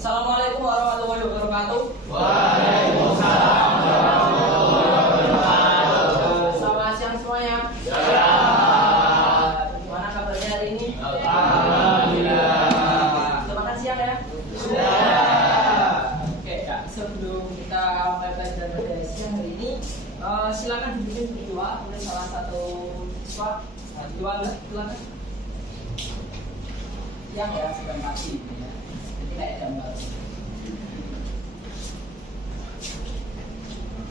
Assalamualaikum warahmatullahi wabarakatuh. Waalaikumsalam warahmatullahi wabarakatuh. Selamat siang semuanya. Ya. Gimana kabarnya hari ini? Alhamdulillah. Sudah makan siang ya? Sudah. Oke ya, sebelum kita mulai belajar pada siang hari ini, silakan dibikin berdua oleh salah satu siswa. Dua silakan. Siang ya, sedang pagi. Jadi kayak gambar.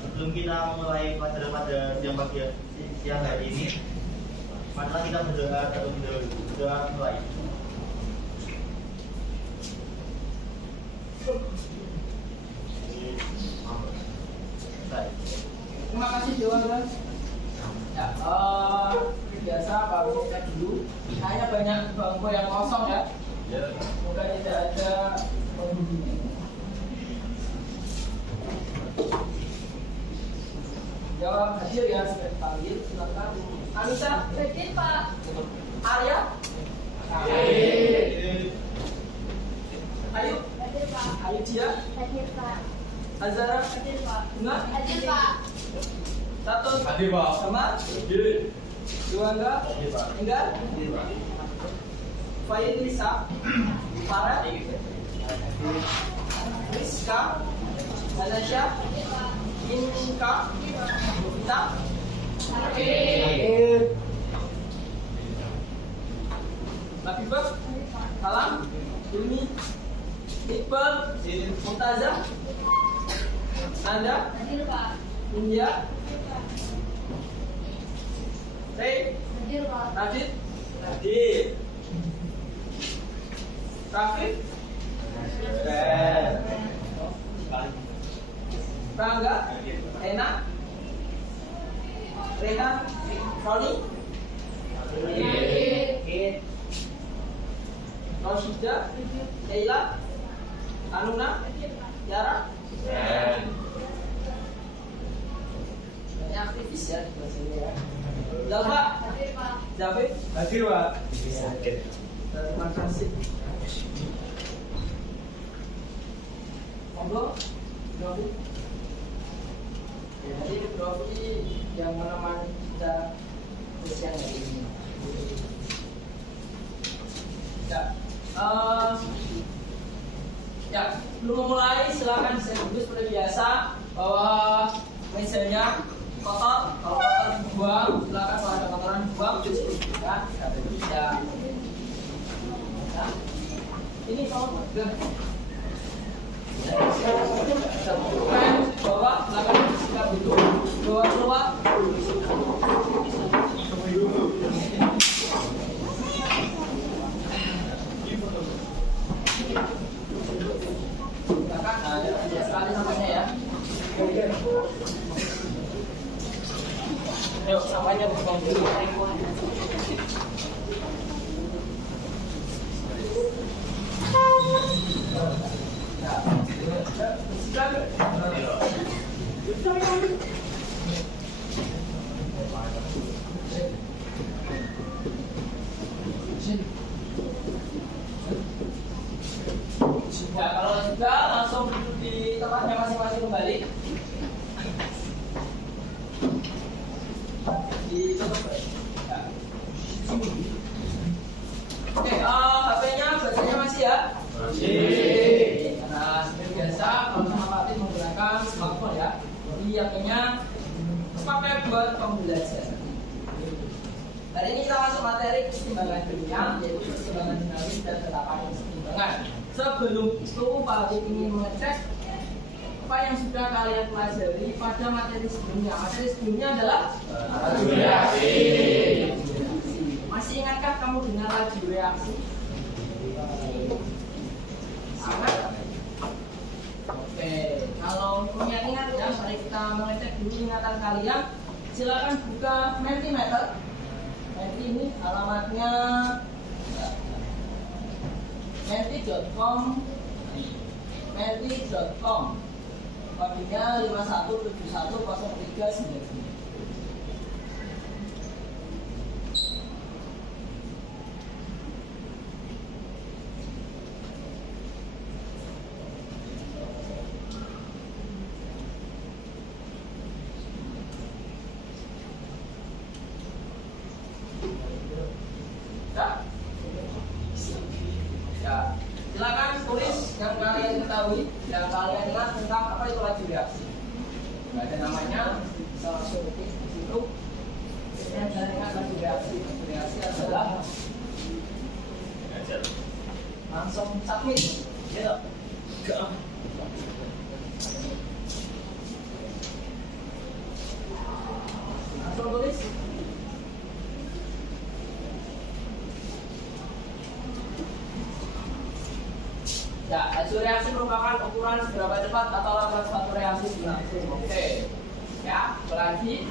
Sebelum kita mulai pelajaran pada siang hari ini, marilah kita berdoa terlebih dahulu. Berdoa mulai. Terima kasih Dewan. Ya, biasa Pak cek dulu. Kayaknya banyak bangku yang kosong ya. Semoga tidak ada penghuninya. Jawab hadir ya, sudah dipanggil. Silakan. Anissa, Hadir Pak. Arya, Hadir. Ayu, Hadir Pak. Ayu Dia, Hadir Pak. Azara, Hadir Pak. Bunga, Hadir Pak. Satu, Hadir, Pak. Sama, Hadir. Juangga, Hadir, Pak. Enggar, Hadir, Pak. Failisa, Farah, Rizka, Hanasya, Inka, Vita, Labibah, Salam, Ilmi, Iqbal, Mumtazah, Nanda, Hadir Pak. India, Ray, Hadir Pak. Rajid, Hadir, Rafiq, Rangga, Ena, Rehan, Roni, Roshida, Sheila, Anuna, Yara. Ini aktivis ya di kelas ini ya. Zalfa, Hadir Pak. Zafir, Hadir, Pak. terima kasih. Monggo, Profi. Ya, jadi Profi yang menemani kita siang hari ini. Ya, sebelum memulai silakan duduk seperti biasa bahwa mejanya kotor, kalau kotor dibuang, silakan kalau ada kotoran dibuang, ya, ya. Ini kalau bawa silakan sikap duduk, bawa keluar. Silakan, ada sekali sampainya ya. Yuk, sampainya berkembang dulu. Ya, kalau sudah langsung duduk di tempatnya masing-masing kembali. Ya. Oke, HP-nya baterainya masih ya? Masih. Nah, seperti biasa kalau sama Pak Tim menggunakan smartphone ya. Jadi HP-nya pakai buat pembelajaran. Hari ini kita masuk materi keseimbangan ilmiah, yaitu keseimbangan dinamis dan tetapan keseimbangan. Sebelum itu Pak Tim ingin mengecek apa yang sudah kalian pelajari pada materi sebelumnya. Materi sebelumnya adalah Laju reaksi. Masih ingatkah kamu dengan laju reaksi? Ingat? Oke, kalau punya ingat ya, mari kita mengecek dulu ingatan kalian. Silakan buka Mentimeter. Menti ini alamatnya menti.com, menti.com. Kodenya 51710399. Silakan tulis yang kalian ketahui, yang kalian ingat tentang apa itu laju reaksi. Nggak ada namanya, bisa langsung ketik di situ. Yang kalian ingat laju reaksi. Laju reaksi adalah langsung submit, gitu. Langsung tulis. Ya, laju reaksi merupakan ukuran seberapa cepat atau lambat suatu reaksi berlangsung. Oke. Ya, lagi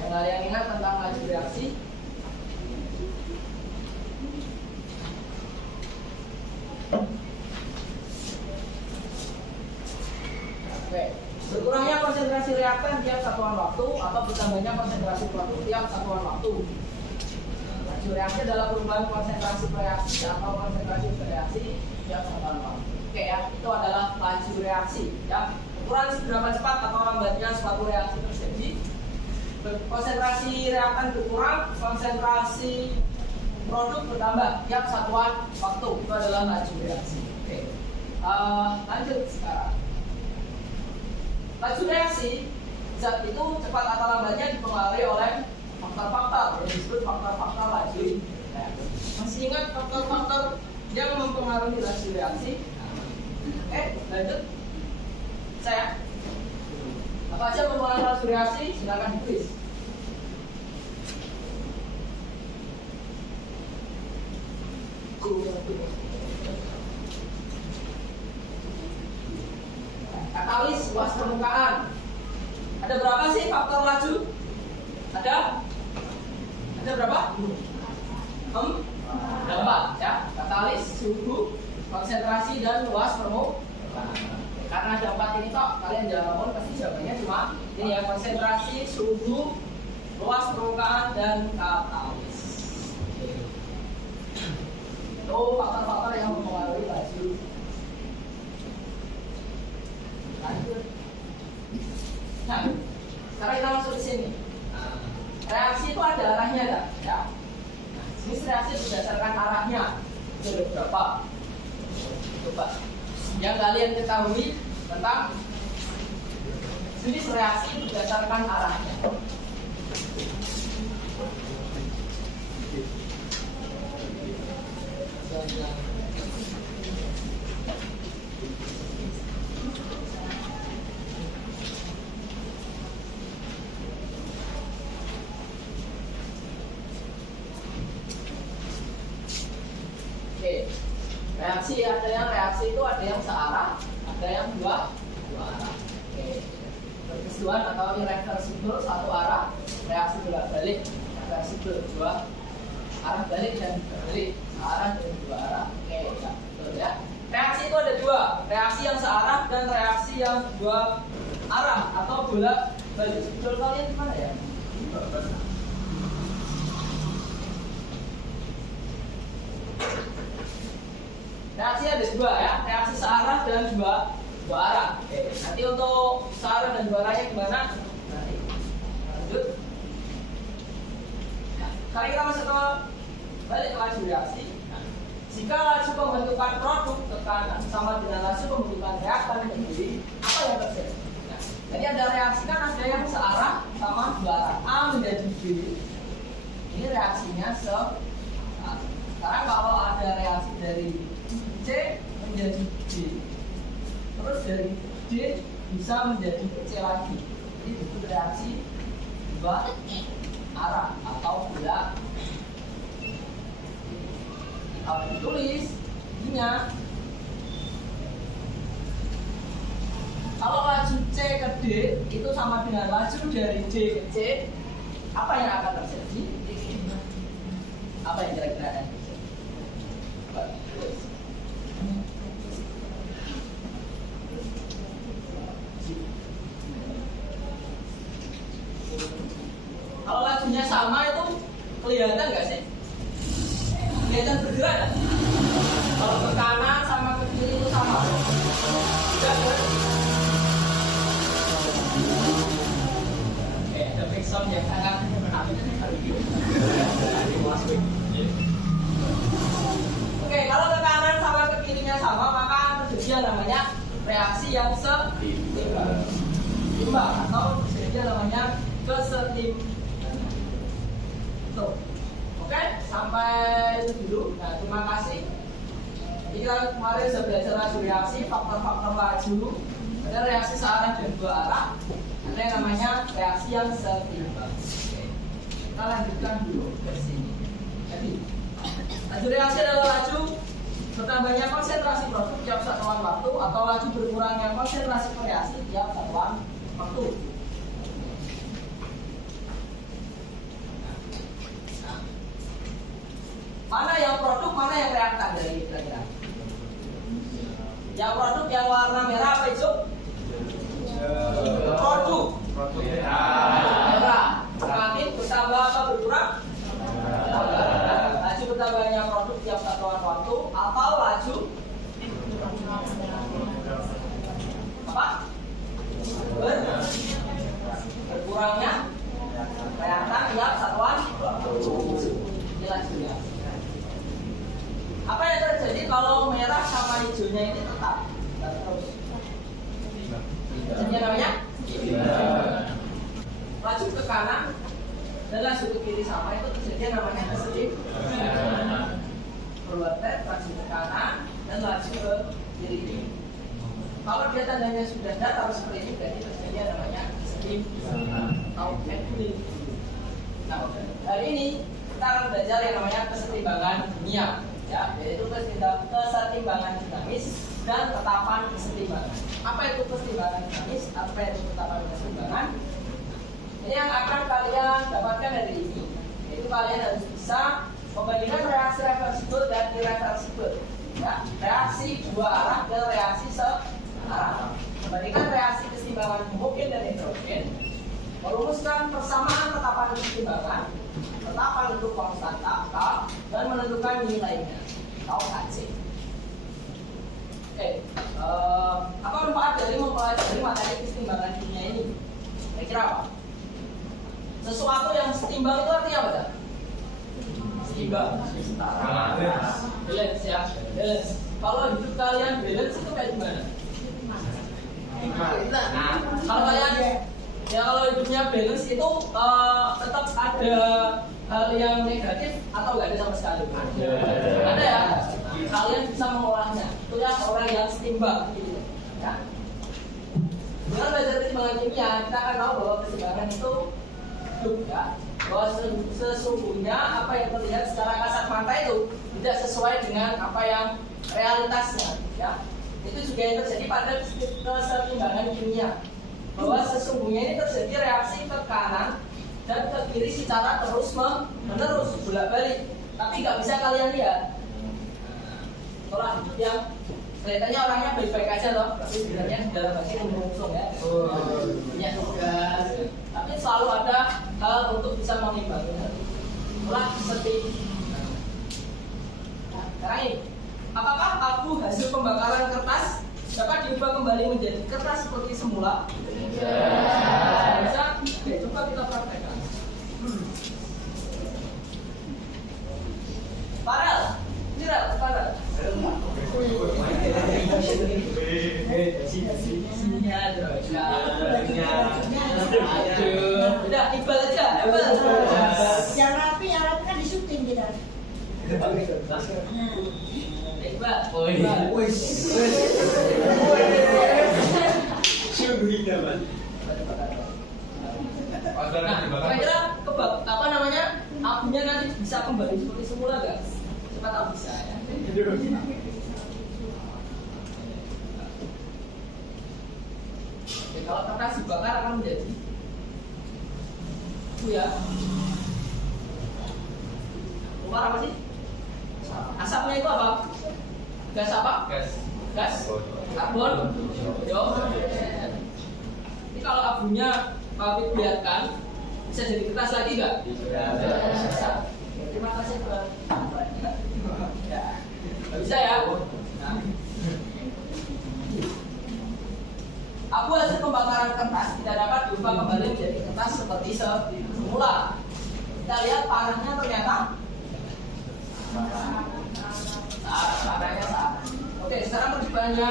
yang kalian ingat tentang laju reaksi. Oke. Berkurangnya konsentrasi reaktan tiap satuan waktu atau bertambahnya konsentrasi produk tiap satuan waktu. Laju reaksi adalah perubahan konsentrasi reaksi atau konsentrasi reaksi tiap satuan waktu. Oke ya, itu adalah laju reaksi. Ya, ukuran seberapa cepat atau lambatnya suatu reaksi terjadi. Konsentrasi reaktan berkurang, konsentrasi produk bertambah tiap satuan waktu. Itu adalah laju reaksi. Oke. Lanjut sekarang. Laju reaksi zat itu cepat atau lambatnya dipengaruhi oleh faktor-faktor yang disebut faktor-faktor laju reaksi. Masih ingat faktor-faktor yang mempengaruhi laju reaksi? Oke, lanjut. Saya apa aja mempengaruhi laju reaksi? Silakan ditulis. Katalis luas permukaan. Ada berapa sih faktor laju? Ada berapa? Ada 4 ya. Katalis, suhu, konsentrasi dan luas permukaan. Karena ada 4 ini kok, kalian jawab pasti jawabannya cuma ini ya, konsentrasi, suhu, luas permukaan dan katalis. Itu faktor-faktor yang mempengaruhi laju. Lanjut. Nah, sekarang kita masuk ke sini. Reaksi itu ada arahnya kan? Ya. Jenis reaksi berdasarkan arahnya. Itu ada berapa? Coba. Yang kalian ketahui tentang jenis reaksi berdasarkan arahnya. Oke, reaksi itu ada yang searah, ada yang dua arah. Oke, perpisuan atau irreversible satu arah, reaksi bolak balik, reversible dua arah balik dan berbalik, searah dan dua arah. Oke, ya, betul ya. Reaksi itu ada dua, reaksi yang searah dan reaksi yang dua arah atau bolak balik. Betul kalian gimana ya? Reaksi ada dua ya, reaksi searah dan dua arah. Oke, nanti untuk searah dan dua arahnya gimana? Nanti lanjut. Nah, sekarang kita masuk ke balik ke laju reaksi. Nah, jika laju pembentukan produk tekanan sama dengan laju pembentukan reaktan sendiri, apa yang terjadi? Nah, jadi ada reaksi kan ada yang searah sama dua arah, A menjadi B. Ini reaksinya searah. Sekarang kalau ada reaksi dari C menjadi D, terus dari D bisa menjadi C lagi. Ini disebut reaksi dua arah atau bolak. Kalau ditulis ininya, kalau laju C ke D itu sama dengan laju dari D ke C, apa yang akan terjadi? Apa yang kira-kira akan terjadi? Coba tulis. Kalau lajunya sama itu kelihatan nggak sih? Kelihatan bergerak kan? Kalau ke kanan sama ke kiri itu sama. Tidak kan? Oke, ada backsound yang sangat Oke, kalau ke kanan sama ke kiri namanya reaksi yang setimbang atau bisa namanya kesetimbangan. Tuh. Oke, sampai itu dulu. Nah, terima kasih. Jadi kita kemarin sudah belajar laju reaksi, faktor-faktor laju, ada reaksi searah dan dua arah, ada yang namanya reaksi yang setimbang. Oke. Kita lanjutkan dulu ke sini. Jadi, laju reaksi adalah laju bertambahnya konsentrasi produk tiap satuan waktu atau laju berkurangnya konsentrasi reaksi tiap satuan waktu. Mana yang produk, mana yang reaktan dari ini kira-kira? Yang produk yang warna merah apa hijau? Produk merah. Semakin bertambah atau berkurang? Laju bertambahnya produk tiap satuan waktu atau laju apa? Berkurangnya reaktan tiap satuan waktu. Ini laju ya. Apa yang terjadi kalau merah sama hijaunya ini tetap terus? Ini namanya laju ke kanan dan laju ke kiri sama itu terjadi namanya kesetimbangan. Berwarna laju ke kanan dan laju ke kiri. Kalau dia tandanya sudah datar seperti ini berarti terjadi namanya kesetimbangan atau equilibrium. Nah, hari ini kita akan belajar yang namanya kesetimbangan kimia. Ya, yaitu kesetimbangan dinamis dan tetapan kesetimbangan. Apa itu kesetimbangan dinamis? Apa itu tetapan kesetimbangan? Ini yang akan kalian dapatkan dari ini. Yaitu kalian harus bisa membandingkan reaksi reversibel dan irreversibel. Ya, reaksi dua arah dan reaksi searah. Membandingkan reaksi kesetimbangan homogen dan heterogen. Merumuskan persamaan tetapan kesetimbangan. Tetapan untuk konstanta K dan menentukan nilainya atau HC. Oke, apa manfaat dari mempelajari materi kesetimbangan kimia ini? Kira-kira apa? Sesuatu yang setimbang itu artinya apa? Setimbang, balance ya, balance. Kalau hidup kalian balance itu kayak gimana? Nah, kalau kalian ya kalau hidupnya balance itu tetap ada hal yang negatif atau nggak ada sama sekali? Ada ya. Kalian bisa mengolahnya. Itu ya orang yang setimbang gitu. Ya. Dengan belajar kesetimbangan kimia, kita akan tahu bahwa kesetimbangan itu hidup ya. Bahwa sesungguhnya apa yang terlihat secara kasat mata itu tidak sesuai dengan apa yang realitasnya. Ya. Itu juga yang terjadi pada kesetimbangan kimia. Bahwa sesungguhnya ini terjadi reaksi ke kanan dan ke kiri secara terus menerus bolak-balik, tapi nggak bisa kalian lihat. Itulah hidup yang kelihatannya orangnya baik-baik aja loh, tapi sebenarnya dalam hati mengusung ya, punya tugas, tapi selalu ada hal untuk bisa mengimbanginya. Itulah seperti sekarang ini. Apakah abu hasil pembakaran kertas dapat diubah kembali menjadi kertas seperti semula? Bisa? Oke, coba kita praktekkan. Farel, Farel. Sini ada. Udah, Iqbal aja. Yang rapi kan di syuting kita. Iqbal. Nah, kira-kira apa namanya abunya nanti bisa kembali seperti semula nggak? Siapa tahu bisa ya. Oke, kalau kertas dibakar akan menjadi itu ya. Keluar apa sih? Asapnya itu apa? Gas apa? Gas. Karbon. Ini kalau abunya Pak biarkan bisa jadi kertas lagi nggak? Bisa. Terima kasih Pak. Bisa ya? Nah. Abu hasil pembakaran kertas tidak dapat diubah kembali menjadi kertas seperti semula. Kita lihat panahnya ternyata panahnya saat. Oke, sekarang percobaannya.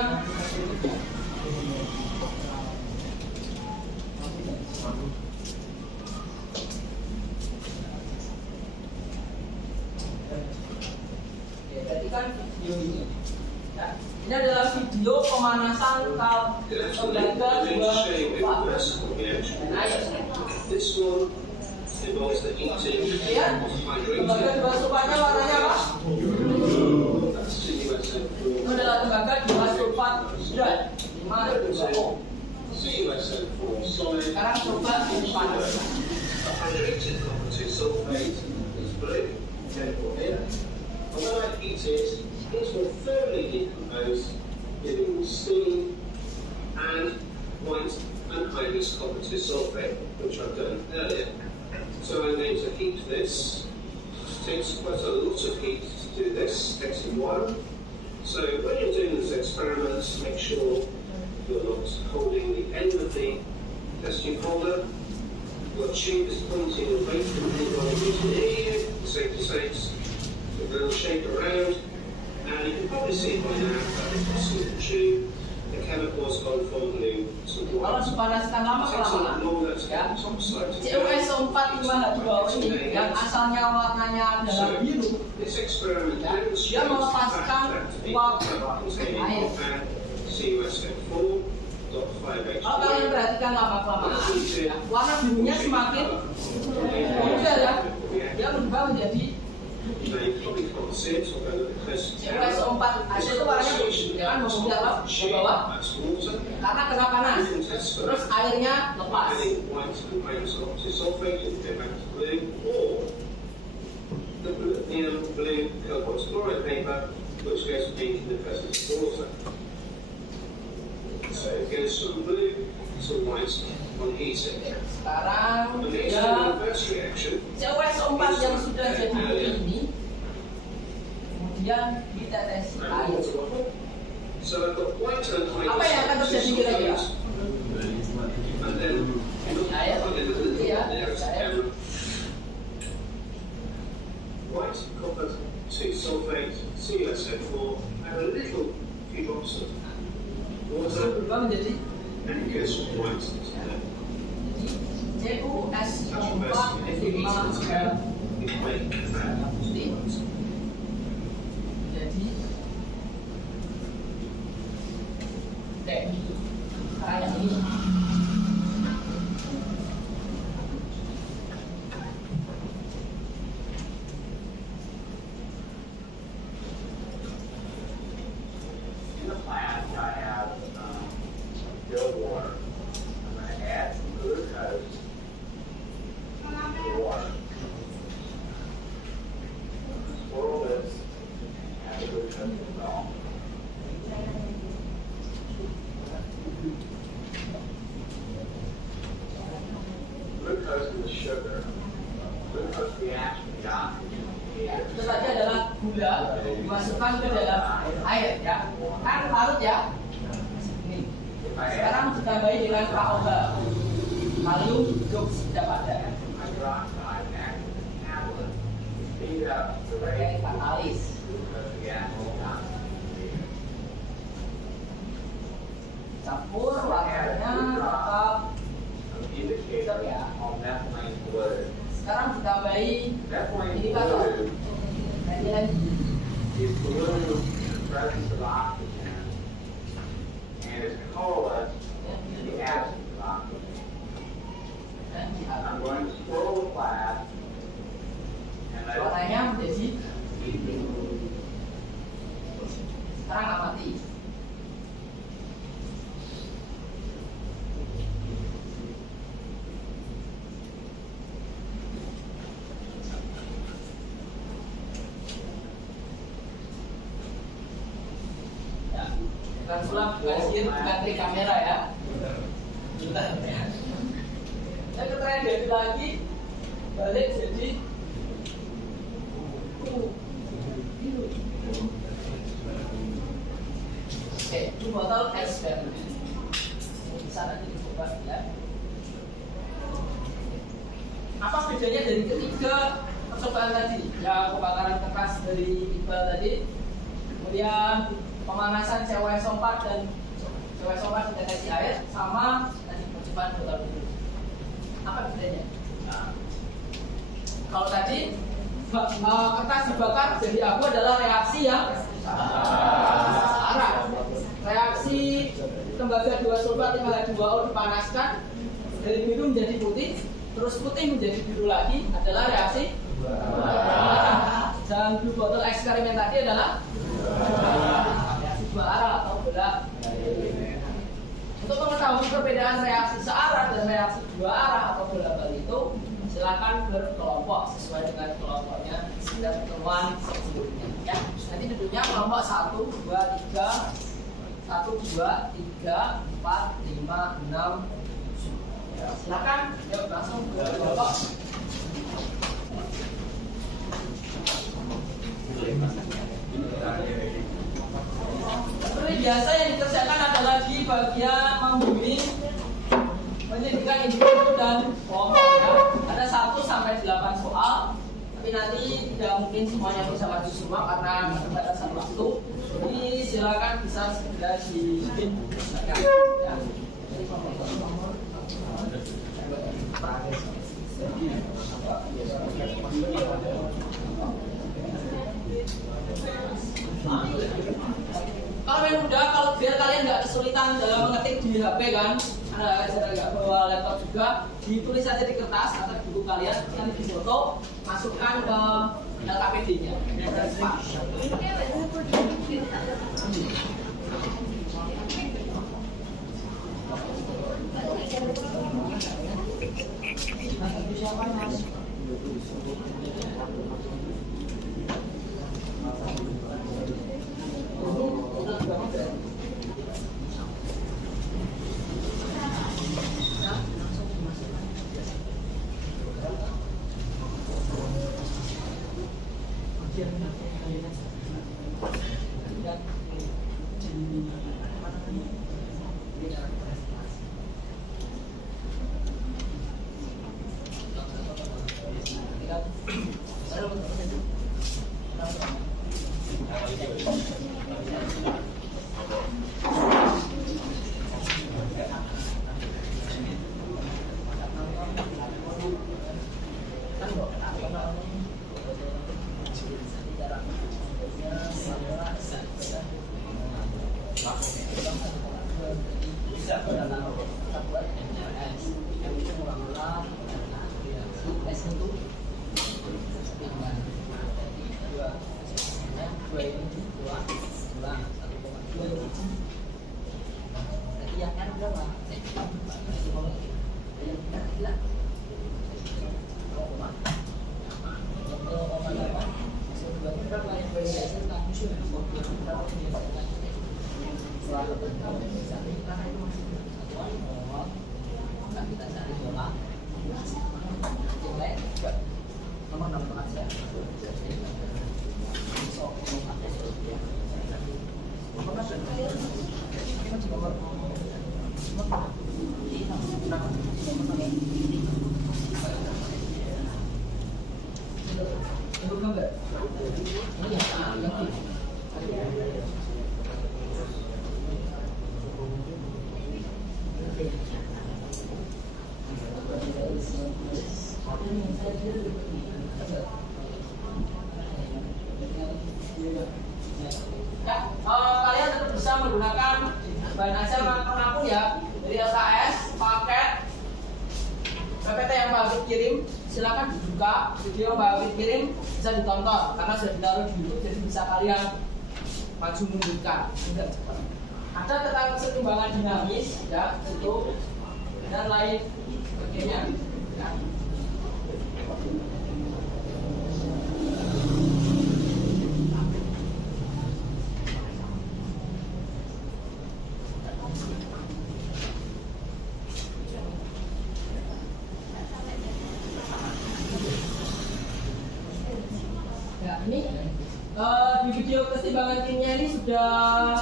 Oke, berarti kan video ini. Ya, ini adalah video pemanasan pembaga 2 dan air. This one involves the heating Ya, of tembaga hydrating. 2 sulfatnya warnanya apa? That's CuSO4. Itu adalah tembaga 2 sulfat hidrat 5 CuSO4 solid. Sekarang coba dipanas. A hydrated copper-2 sulfate is blue, chemical here. And when I heat it, it will firmly decompose, giving steam and white anhydrous copper-2 sulfate, which I've done earlier. So I'm going to heat this. It takes quite a lot of heat to do this, takes a while. So when you're doing this experiment, make sure you're not holding the end of the testing holder. Your tube is pointing away from anybody who's near you, safe to say, it will shake around, and you can probably see by now that it's the tube, the chemicals gone from blue to Kalau white. dipanaskan lama It takes a lot kelamaan, longer to ya. get the top side to CuSO4 ini yang asalnya warnanya adalah biru, This experiment Ya, demonstrates dia melepaskan the fact that the uap containing air. propane CuSO4.5H2 Kalau kalian perhatikan lama kelamaan, ya, warna birunya semakin berubah ya, dia berubah menjadi Now you probably can't see it, so I'll go a bit closer to CuSO4 hasil itu warnanya kan membuktikan apa? Ke bawah That's water. karena kena panas, You can test for terus airnya lepas. adding white and minus sulfate and go back to blue, or the blue cobalt chloride paper, which goes pink in the presence of water. So it goes from blue to white on heating. Sekarang The next ya reverse reaction CuSO4 yang sudah jadi putih ini kemudian ditetesi and air. water bottle. So I've got white and Apa yang akan terjadi kira-kira? and then Air, ya, nearest air. camera. White copper 2 sulfate, CuSO4, and a little few drops of Terus water, berubah menjadi and it goes from white to blue. CuSO4 5 It's weight fat. putih. Jadi sekarang yang ini In the plant, I have distilled water. I'm going to add some glucose to the water. Swirl this and add the glucose dissolve. Glucose is a sugar. Glucose reacts with the oxygen in the air. itu tadi adalah gula dimasukkan ke dalam air ya, kan larut ya. Ini sekarang ditambahi dengan KOH, kalium hidroksida padat Hydroxide acts as a catalyst to speed up the rate sebagai katalis. glucose reacts with oxygen. Campur warnanya tetap. Indicator on methylene blue. Sekarang ditambahi Methylene indikator. blue Kemudian is blue in the presence of oxygen and is colorless in the absence of oxygen. I'm going to swirl the flask and let it warnanya menjadi sekarang amati. Ya, bukan sulap, bukan sihir, bukan trik kamera ya. Saya keterangan dari lagi balik jadi oke, itu botol es baru. Bisa nanti dicoba ya. Apa bedanya dari ketiga percobaan tadi? Ya, pembakaran kertas dari Iqbal tadi, kemudian pemanasan CO2 dan CO2 di deteksi air sama tadi percobaan botol biru. Apa bedanya? Nah, kalau tadi kertas dibakar jadi abu adalah reaksi yang searah. Reaksi tembaga 2 sulfat 5H2O dipanaskan dari biru menjadi putih, terus putih menjadi biru lagi adalah reaksi dan blue bottle eksperimen tadi adalah reaksi 2 arah atau bolak. Untuk mengetahui perbedaan reaksi searah dan reaksi 2 arah atau bolak-balik itu, silakan berkelompok sesuai dengan kelompoknya dan pertemuan sebelumnya. Ya, nanti duduknya kelompok 1, 2, 3, 1, 2, 3, 4, 5, 6. Ya, silakan, yuk langsung berkelompok. Seperti biasa yang dikerjakan adalah di bagian membimbing pendidikan individu dan kelompok ya. Ada 1 sampai 8 soal, tapi nanti tidak mungkin semuanya bisa maju semua karena keterbatasan waktu. Jadi silakan bisa segera dibikin ya. Kalau yang mudah, kalau biar kalian nggak kesulitan dalam mengetik di HP kan, Anda nggak bawa laptop juga, ditulis saja di kertas atau di buku kalian, nanti difoto, masukkan ke LKPD-nya. Kalian tetap bisa menggunakan bahan ajar manapun ya, dari LKS, paket, PPT yang Pak Afid kirim, silakan dibuka. Video yang Pak Afid kirim bisa ditonton karena sudah ditaruh di YouTube, jadi bisa kalian maju mundurkan. Ada tentang keseimbangan dinamis, ya, itu dan lain sebagainya. Ya. Ini di video keseimbangan kimia ini sudah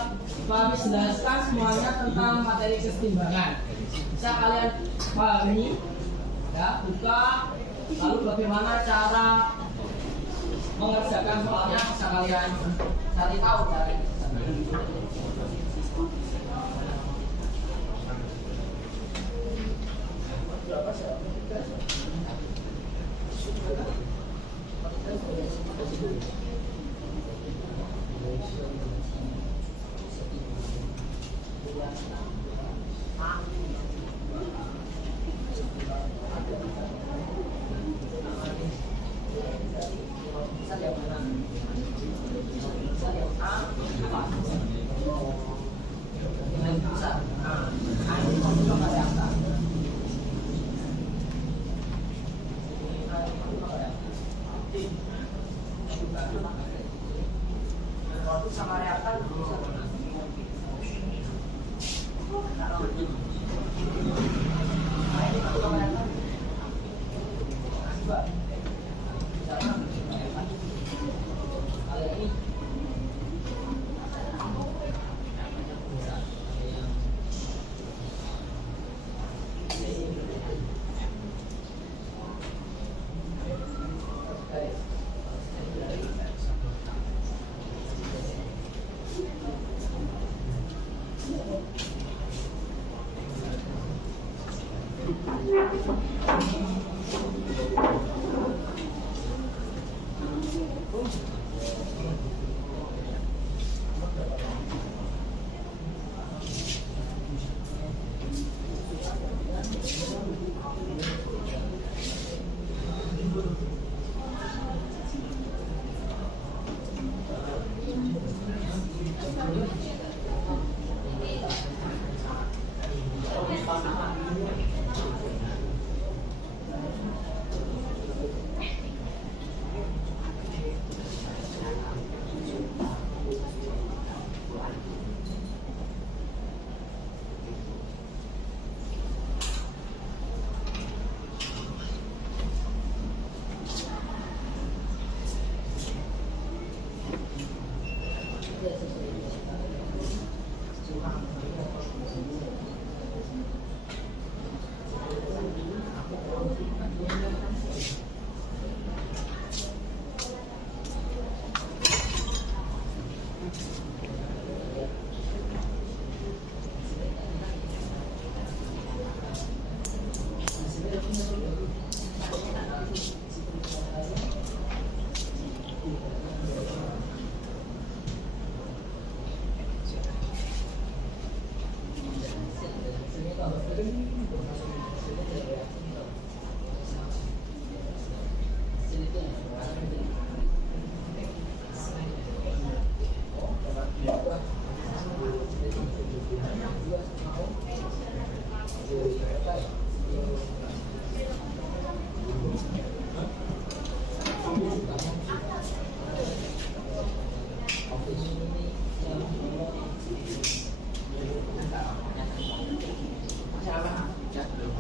kami jelaskan semuanya tentang materi keseimbangan. Bisa kalian pahami, ya, buka, lalu bagaimana cara mengerjakan soalnya bisa kalian cari tahu dari sama reakan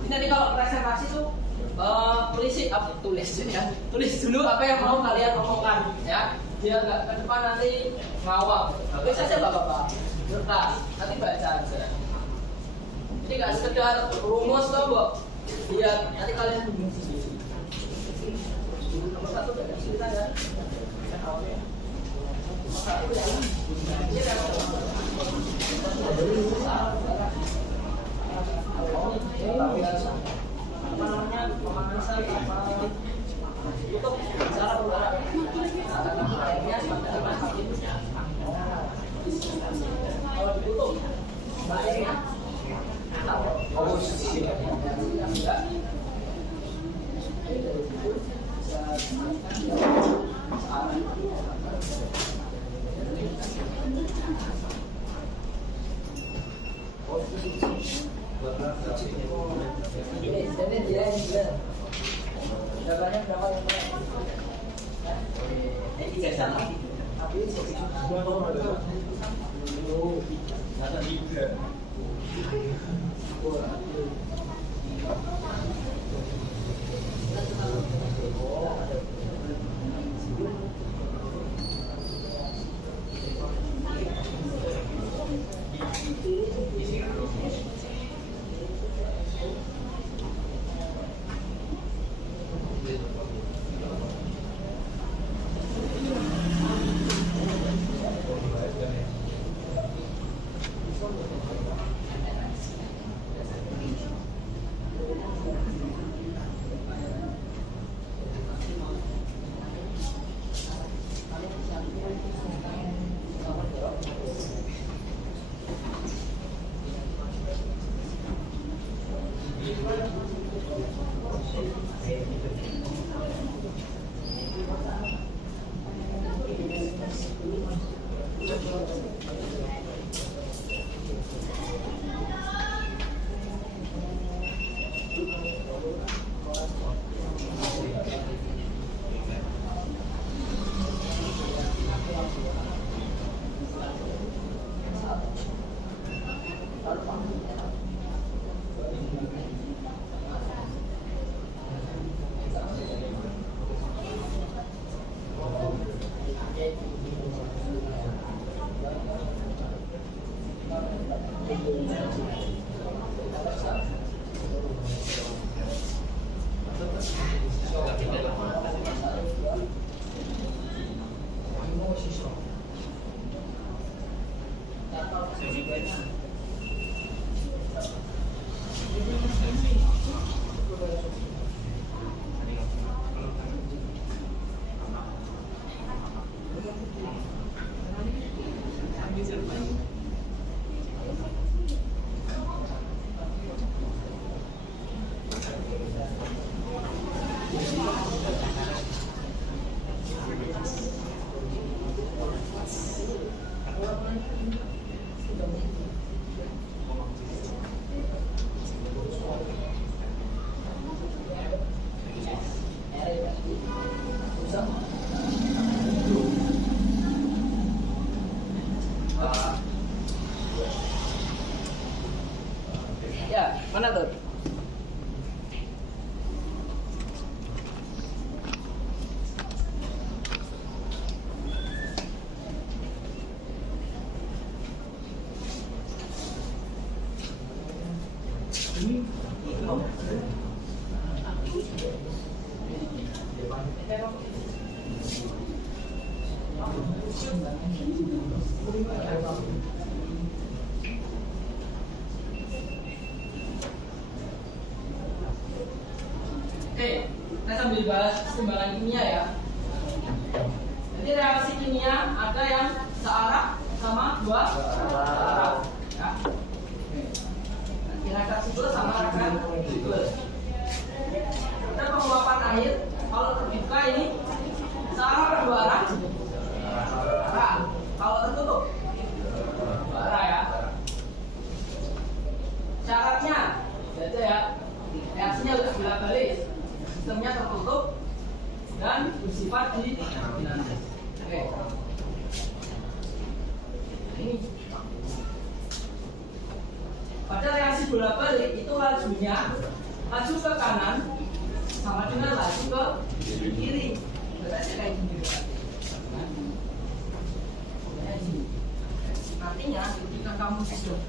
Nanti kalau presentasi tuh tulis dulu apa yang mau kalian omongkan ya, biar nggak ke depan nanti ngawang. Tulis aja bapak-bapak, kertas nanti baca aja. Jadi nggak sekedar rumus tuh bu, biar nanti kalian bingung sendiri. Nomor satu dari cerita ya. Nomor satu ya. Apa namanya pemanasan apa untuk cara bergerak akhirnya pada makin kalau ditutup baiknya oh enggak Jadi dia berapa yang ini saya tapi Ya, mana tuh? Oke, kita sambil bahas timbangan kimia ya. Jadi reaksi kimia ada yang searah sama dua arah. Ya. Reaksi sipil sama reaksi sipil. Ada penguapan air kalau terbuka ini searah atau dua arah? Arah. Kalau tertutup dua arah ya. Syaratnya, jadi ya, reaksinya harus bolak-balik. Sistemnya tertutup dan bersifat dinamis. Oke. Ini pada reaksi bolak-balik itu lajunya laju ke kanan sama dengan laju ke kiri. Berarti kayak gini. Artinya ketika kamu sudah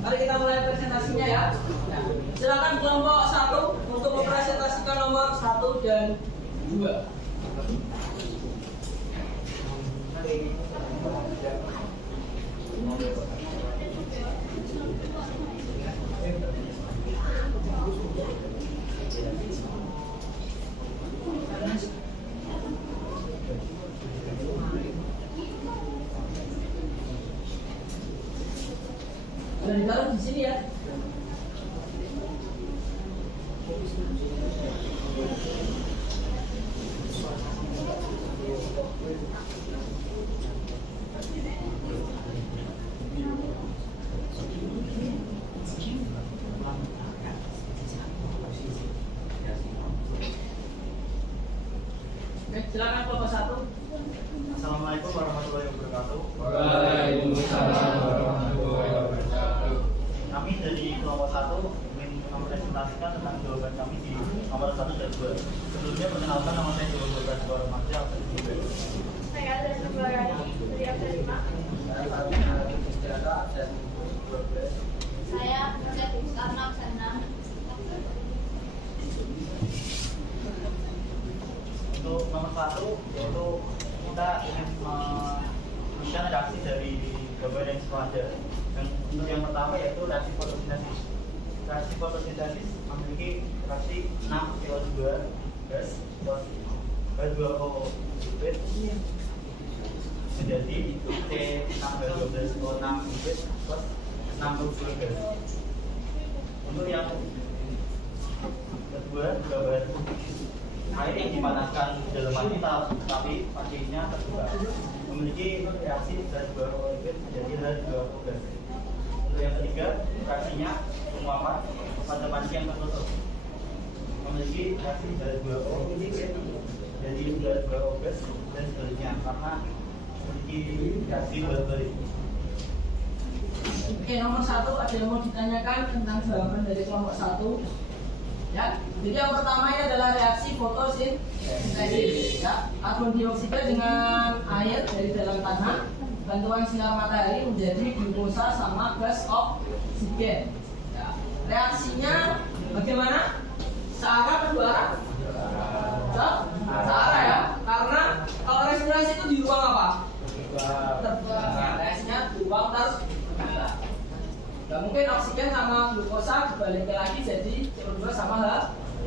Mari kita mulai presentasinya ya. Silakan kelompok 1 untuk mempresentasikan nomor 1 dan 2. Di dalam di sini ya. Oke, silakan kelompok 1. Assalamualaikum warahmatullahi wabarakatuh. Waalaikumsalam warahmatullahi wabarakatuh. Kami dari kelompok 1 ingin mempresentasikan tentang jawaban kami di nomor 1 dan 2. Sebelumnya perkenalkan, nama saya Jawa Barat Suaramaja. Saya ada sebelah dari absen 5. Saya Cek Karna absen 6. Untuk nomor 1 yaitu kita ingin memberikan reaksi dari gambar yang ada. Untuk yang pertama yaitu reaksi fotosintesis. Reaksi fotosintesis memiliki reaksi 6CO2 gas plus H2O liquid menjadi C6H12O6 liquid plus 6O2 gas. Untuk yang kedua, gambar air yang dipanaskan di dalam wanita tapi pakainya terbuka memiliki reaksi H2O liquid menjadi H2O gas. Untuk yang ketiga, reaksinya penguapan pada panci yang tertutup memiliki reaksi H2O liquid jadi H2O gas dan sebaliknya karena memiliki reaksi berbalik. Oke, nomor 1 ada yang mau ditanyakan tentang jawaban dari kelompok 1. Ya, jadi yang pertama ini adalah reaksi fotosintesis. Ya, karbon dioksida dengan air dari dalam tanah, bantuan sinar matahari menjadi glukosa sama gas oksigen. Ya, reaksinya bagaimana? Searah atau dua arah? Searah ya, karena kalau respirasi itu di ruang apa? Terbuka. Nah, reaksinya di ruang terbuka. Gak mungkin oksigen sama glukosa dibalikin lagi jadi CO2 sama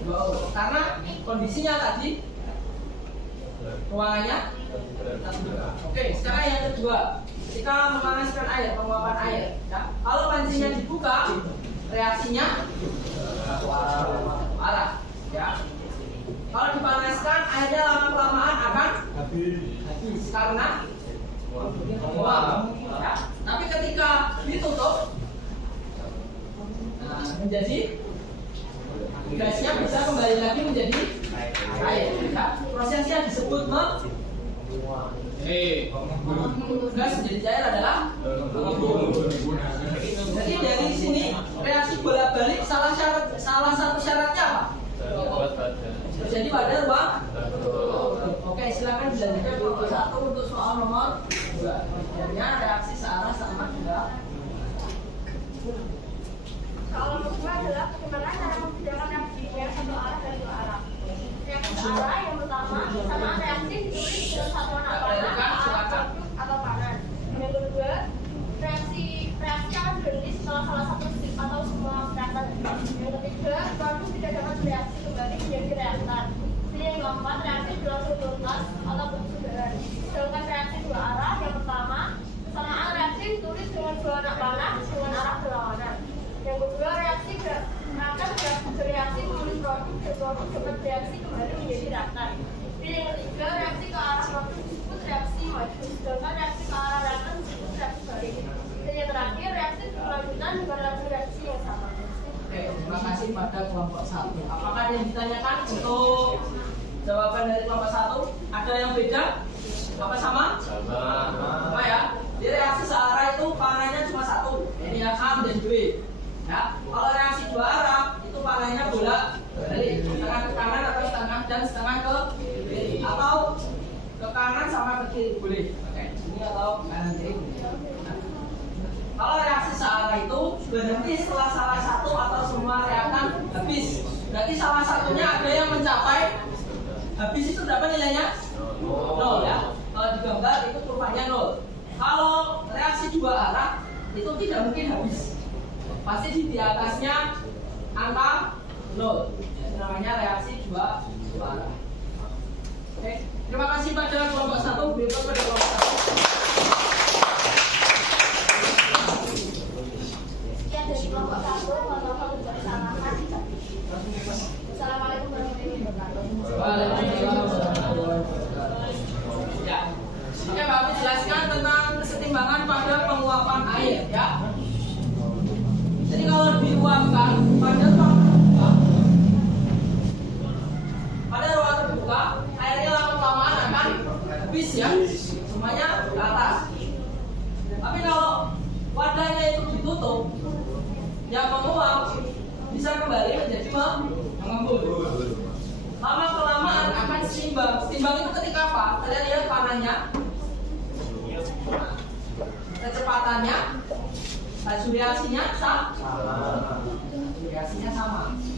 H2O karena kondisinya tadi ruangannya terbuka. Oke, sekarang yang kedua, kita memanaskan air, penguapan air. Ya. Kalau pancinya dibuka, reaksinya arah. Ya. Kalau dipanaskan, airnya lama-kelamaan akan habis karena menguap. Ya. Tapi ketika ditutup, menjadi gasnya bisa kembali lagi menjadi air. Ya. Prosesnya disebut gas menjadi cair adalah jadi dari sini reaksi bolak-balik salah satu syaratnya apa? Terjadi pada ruang. Oke, silakan dilanjutkan kelompok 1 untuk soal nomor 2. Jadinya reaksi searah sama tidak. Soal nomor 2 adalah bagaimana cara membedakan reaksi yang satu arah dan dua arah. Reaksi searah yang pertama sama reaksi ditulis dengan satuan apa produk atau panas. Yang kedua, reaksi akan berhenti setelah salah satu step atau semua reaktan. Yang ketiga, produk tidak dapat bereaksi kembali menjadi reaktan. Yang keempat, reaksi berlangsung tuntas atau bersudahan. Sedangkan reaksi dua arah yang pertama kesamaan reaksi ditulis dengan dua anak panah dengan arah berlawanan. Yang kedua, reaksi akan bereaksi menulis produk dan produk dapat bereaksi kembali menjadi reaktan. Yang ketiga, reaksi ke arah produk disebut reaksi maju, sedangkan reaksi ke arah reaktan disebut reaksi balik. Dan yang terakhir, reaksi berkelanjutan dengan reaksi yang sama. Oke, terima kasih pada kelompok 1. Apakah ada yang ditanyakan untuk jawaban dari kelompok 1? Ada yang beda? Apa sama? Sama ya. Di reaksi searah itu panahnya cuma satu, ini ya A dan B. Ya, kalau reaksi dua arah itu panahnya bolak balik, setengah ke kanan atau setengah ke kiri, atau ke kanan sama ke kiri boleh. Oke, ini atau kanan kiri boleh. Nah, berhenti setelah salah satu atau semua reakan habis. Berarti salah satunya ada yang mencapai habis itu berapa nilainya? 0 ya. Kalau digambar itu kurvanya 0. Kalau reaksi dua arah itu tidak mungkin habis. Pasti di atasnya angka 0. Itu namanya reaksi dua arah. Oke, terima kasih pada kelompok 1, berikut pada kelompok 1. Sekian dari kelompok 1, mohon maaf untuk kesalahan. Assalamualaikum warahmatullahi wabarakatuh. Waalaikumsalam warahmatullahi wabarakatuh. Ya, oke Pak Abi jelaskan tentang kesetimbangan pada penguapan air ya. Jadi kalau diuapkan pada ruang terbuka, airnya lama-kelamaan akan habis ya, semuanya ke atas. Tapi kalau wadahnya itu ditutup, yang menguap bisa kembali menjadi mengembun. Lama-kelamaan akan seimbang. Seimbang itu ketika apa? Kalian lihat panahnya, kecepatannya, laju reaksinya sama.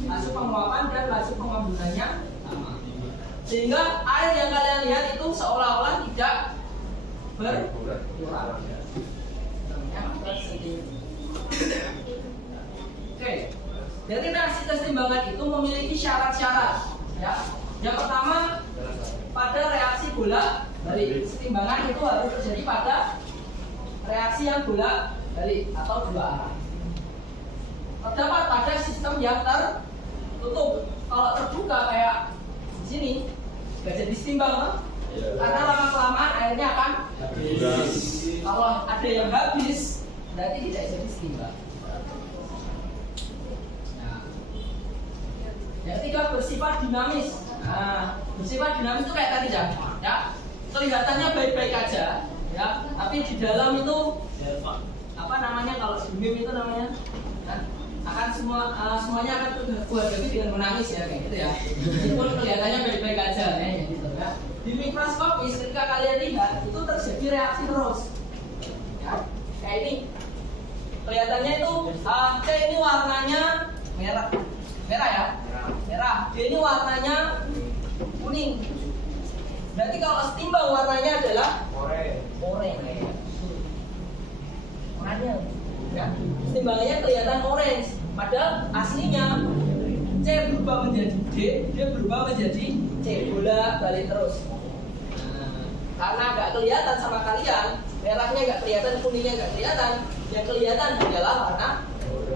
Laju penguapan dan laju pengemburannya sama. Sehingga air yang kalian lihat itu seolah-olah tidak berkurang. Oke, jadi reaksi kesetimbangan itu memiliki syarat-syarat. Ya, yang pertama pada reaksi bolak-balik. Kesetimbangan itu harus terjadi pada reaksi yang bolak-balik atau dua arah. Terdapat pada sistem yang tertutup. Kalau terbuka kayak di sini, nggak jadi setimbang, kan? Karena lama-kelamaan airnya akan habis. Kalau ada yang habis, berarti tidak jadi setimbang. Yang ketiga bersifat dinamis. Nah, bersifat dinamis itu kayak tadi ya. Kelihatannya baik-baik aja, ya. Tapi di dalam itu apa namanya kalau di meme itu namanya? Akan semuanya akan terhadapi dengan menangis ya kayak gitu ya. Meskipun kelihatannya baik-baik aja ya gitu ya. Di mikroskopis ketika kalian lihat itu terjadi reaksi terus. Ya, kayak ini. Kelihatannya itu C ini warnanya merah ya. Merah. D ini warnanya kuning. Berarti kalau setimbang warnanya adalah oranye. Ya. Stimbangannya kelihatan orange, padahal aslinya C berubah menjadi D, D berubah menjadi C, bolak-balik terus. Karena nggak kelihatan sama kalian, merahnya nggak kelihatan, kuningnya nggak kelihatan, yang kelihatan adalah warna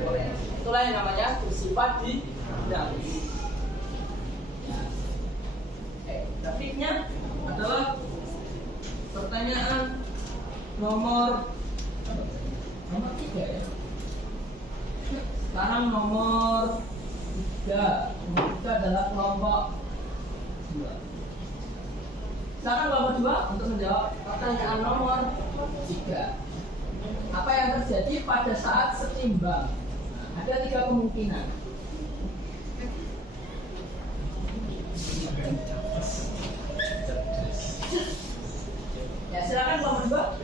orange. Itulah yang namanya bersifat dinamis. Grafiknya adalah pertanyaan nomor 3 ya. Sekarang nomor 3. Nomor 3 adalah kelompok 2. Silakan kelompok 2 untuk menjawab pertanyaan nomor 3. Apa yang terjadi pada saat setimbang? Ada 3 kemungkinan. Ya, silakan kelompok 2.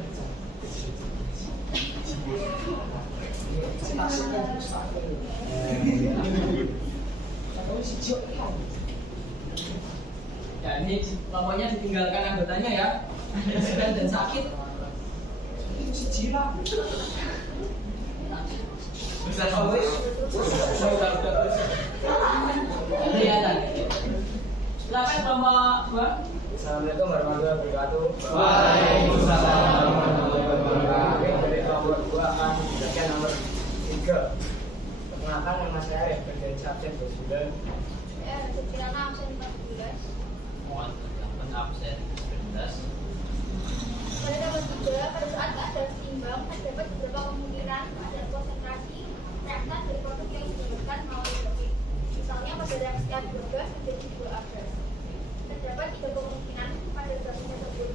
Ya, ini kelompoknya ditinggalkan anggotanya ya. Sedang dan sakit. Kelihatan. Silakan kelompok 2. Assalamualaikum warahmatullahi wabarakatuh. Waalaikumsalam warahmatullahi wabarakatuh. Dari kelompok 2 akan bagian nomor 3. Perkenalkan nama saya Refek dari subjek Bosudel. Saya Kirana absen 14. Muhammad absen 19. Pada nomor 3, pada saat keadaan seimbang, terdapat beberapa kemungkinan ada konsentrasi reaktan dari produk yang dihasilkan melalui grafik. Misalnya pada reaksi A12 menjadi 2A+. Terdapat 3 kemungkinan pada grafik tersebut.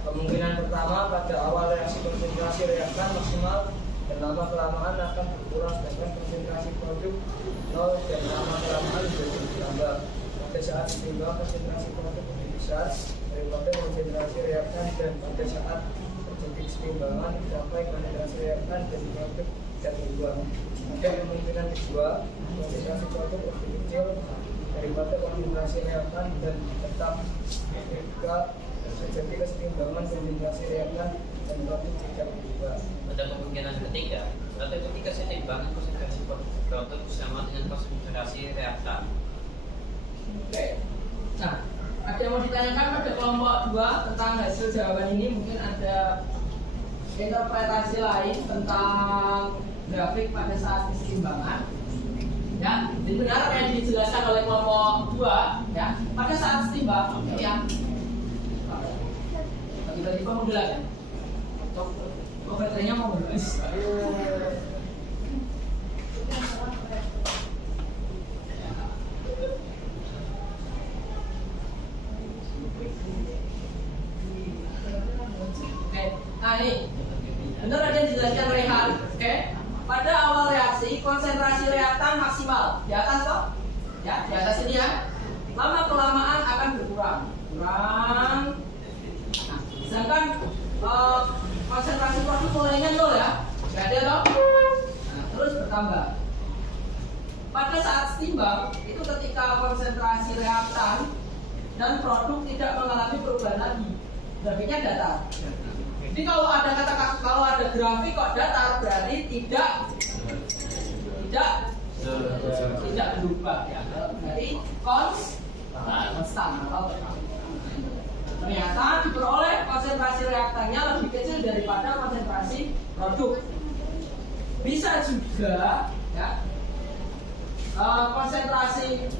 Kemungkinan pertama, pada awal reaksi konsentrasi reaktan maksimal dan lama-kelamaan akan berkurang, sedangkan konsentrasi produk 0 dan lama-kelamaan menjadi bertambah. Pada saat setimbang, konsentrasi produk lebih besar daripada konsentrasi reaktan, dan pada saat terjadi kesetimbangan mencapai konsentrasi reaktan dan produk tingkat kedua. Ada kemungkinan kedua konsentrasi produk lebih kecil daripada konsentrasi reaktan dan tetap ketika terjadi keseimbangan konsentrasi reaktan dan produk tingkat kedua. Pada kemungkinan ketiga, berarti ketika keseimbangan konsentrasi produk sama dengan konsentrasi reaktan. Oke. Nah, ada yang mau ditanyakan pada kelompok 2 tentang hasil jawaban ini? Mungkin ada interpretasi lain tentang grafik pada saat keseimbangan. Ya, jadi benar apa yang dijelaskan oleh kelompok 2 ya, pada saat seimbang ya. Tiba-tiba mau kan? Kok baterainya mau habis? Nah ini benar ada yang dijelaskan Rehan. Oke. Pada awal reaksi konsentrasi reaktan maksimal di atas toh, ya di atas ini ya. Lama kelamaan akan berkurang. Nah, sedangkan konsentrasi produk mulainya 0 ya, nggak ada toh. Nah, terus bertambah. Pada saat seimbang itu ketika konsentrasi reaktan dan produk tidak mengalami perubahan lagi, grafiknya datar. Jadi kalau ada grafik kok datar berarti tidak berubah ya. Berarti konstan atau ternyata diperoleh konsentrasi reaktannya lebih kecil daripada konsentrasi produk. Bisa juga ya konsentrasi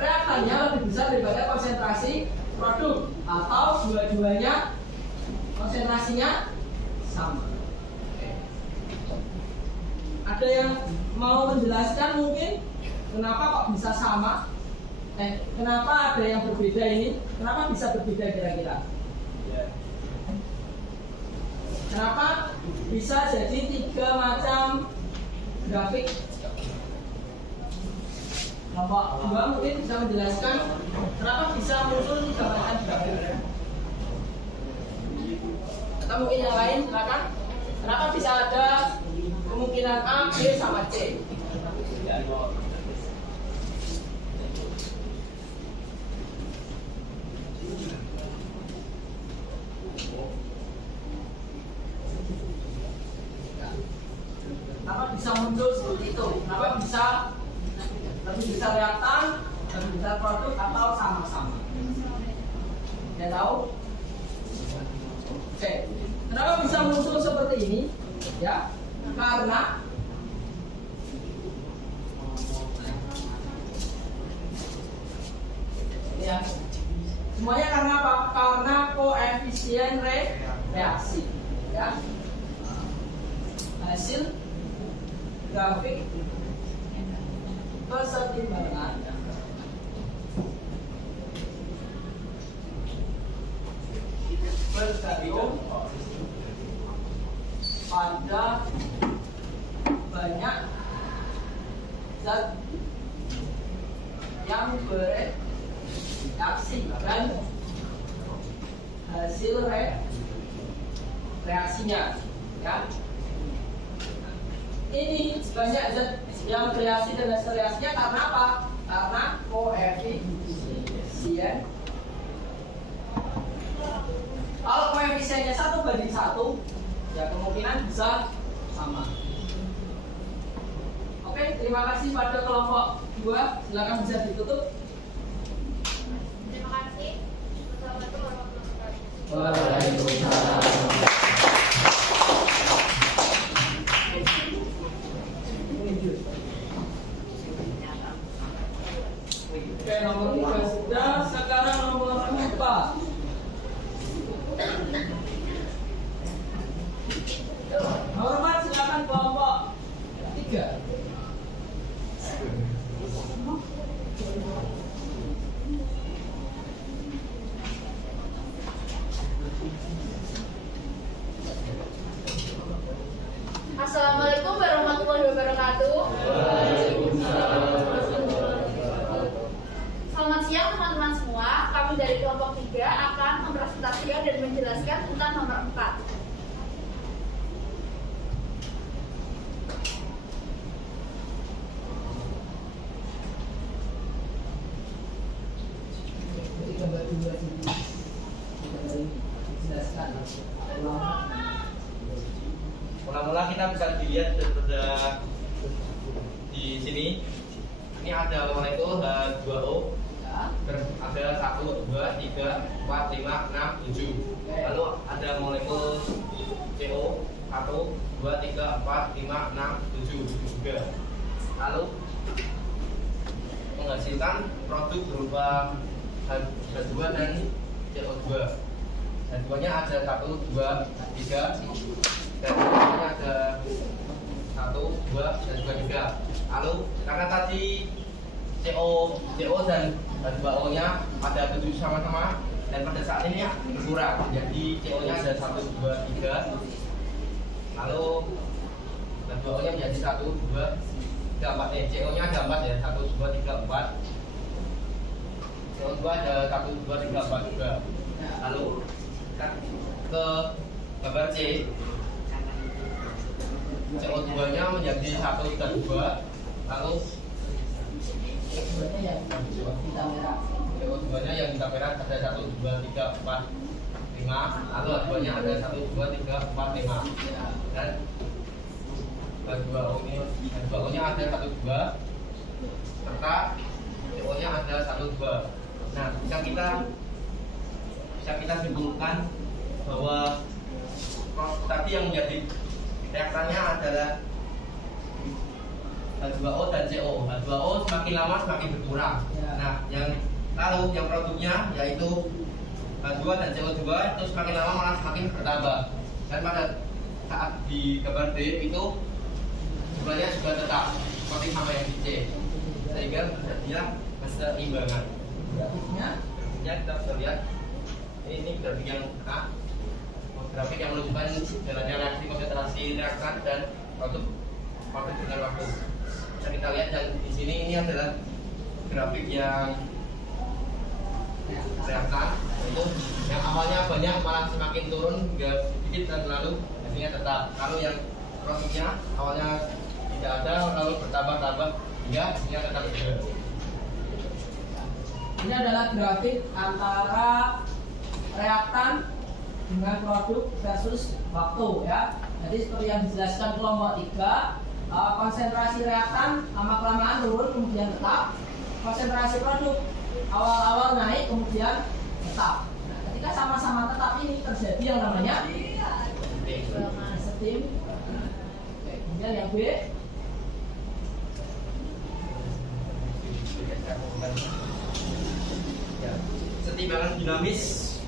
reaktannya lebih besar daripada konsentrasi produk atau dua-duanya konsentrasinya sama. Ada yang mau menjelaskan mungkin kenapa kok bisa sama? Kenapa ada yang berbeda ini? Kenapa bisa berbeda kira-kira? Kenapa bisa jadi 3 macam grafik? Kelompok 2 mungkin bisa menjelaskan kenapa bisa muncul 3 macam grafik. Atau mungkin yang lain silakan. Kenapa bisa ada kemungkinan A, B sama C? Kenapa bisa muncul seperti itu? Kenapa bisa lebih besar reaktan, lebih besar produk atau sama-sama? Ya tahu? Oke. Kenapa bisa muncul seperti ini? Ya, karena ya, semuanya karena apa? Karena koefisien reaksi. Ya, hasil grafik keseimbangan bergantung pada banyak zat yang bereaksi dan hasil reaksinya ya. Ini banyak zat yang bereaksi dan hasil reaksinya karena apa? Karena koefisien. Kalau koefisiennya 1:1, ya kemungkinan bisa sama. Oke, terima kasih pada kelompok 2. Silakan bisa ditutup. Terima kasih. Assalamualaikum warahmatullahi wabarakatuh. Waalaikumsalam. Oke, nomor 3 sudah. Sekarang nomor 4. Nomor 4 silakan kelompok 3. Assalamualaikum warahmatullahi wabarakatuh. Selamat siang teman-teman semua. Kami dari kelompok 3 akan mempresentasikan dan menjelaskan tentang nomor 4. kita bisa dilihat pada di sini. Ini ada molekul H2O. Terus ada 1, 2, 3, 4, 5, 6, 7. Lalu ada molekul CO 1, 2, 3, 4, 5, 6, 7 juga. Lalu menghasilkan produk berupa H2 dan CO2. H2-nya ada 1, 2, 3, dan CO2-nya ada 1, 2, dan juga 3. Lalu karena tadi CO dan H2O-nya ada 7 sama-sama, dan pada saat ini berkurang. Jadi CO-nya ada 1, 2, 3. Lalu H2O-nya menjadi 1, 2, 3, 4. CO-nya ada 4 ya, 1, 2, 3, 4. CO2 ada 1, 2, 3, 4 juga. Lalu kita ke gambar C. CO2-nya menjadi 1 dan 2. Lalu CO2-nya yang hitam merah. CO2-nya yang hitam merah ada 1, 2, 3, 4, 5. Lalu H2-nya ada 1, 2, 3, 4, 5. Dan H2O-nya ada 1, 2. Serta CO-nya ada 1, 2. Nah, bisa kita simpulkan bahwa tadi yang menjadi reaktannya adalah H2O dan CO. H2O semakin lama semakin berkurang. Nah, yang produknya yaitu H2 dan CO2 itu semakin lama malah semakin bertambah. Dan pada saat di gambar D itu jumlahnya juga tetap seperti sama yang di C, sehingga terjadilah keseimbangan. Grafiknya kita bisa lihat ini grafik yang A, grafik yang menunjukkan jalannya reaksi konsentrasi reaktan dan produk dengan waktu. Bisa kita lihat, dan di sini ini adalah grafik yang reaktan, itu yang awalnya banyak malah semakin turun hingga sedikit dan lalu hasilnya tetap. Kalau yang produknya awalnya tidak ada lalu bertambah-tambah hingga hasilnya tetap juga. ini adalah grafik antara reaktan dengan produk versus waktu ya. Jadi seperti yang dijelaskan kelompok 3, konsentrasi reaktan lama-kelamaan turun kemudian tetap. Konsentrasi produk awal-awal naik kemudian tetap. Nah, ketika sama-sama tetap ini terjadi yang namanya steam. Kemudian yang B kesetimbangan dinamis.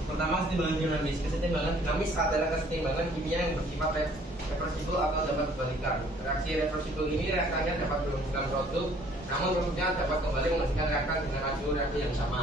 Pertama, kesetimbangan dinamis. Kesetimbangan dinamis adalah kesetimbangan kimia yang bersifat reversibel atau dapat dibalikan. Reaksi reversibel ini reaktannya dapat menghasilkan produk, namun produknya dapat kembali menghasilkan reaktan dengan hasil reaksi yang sama.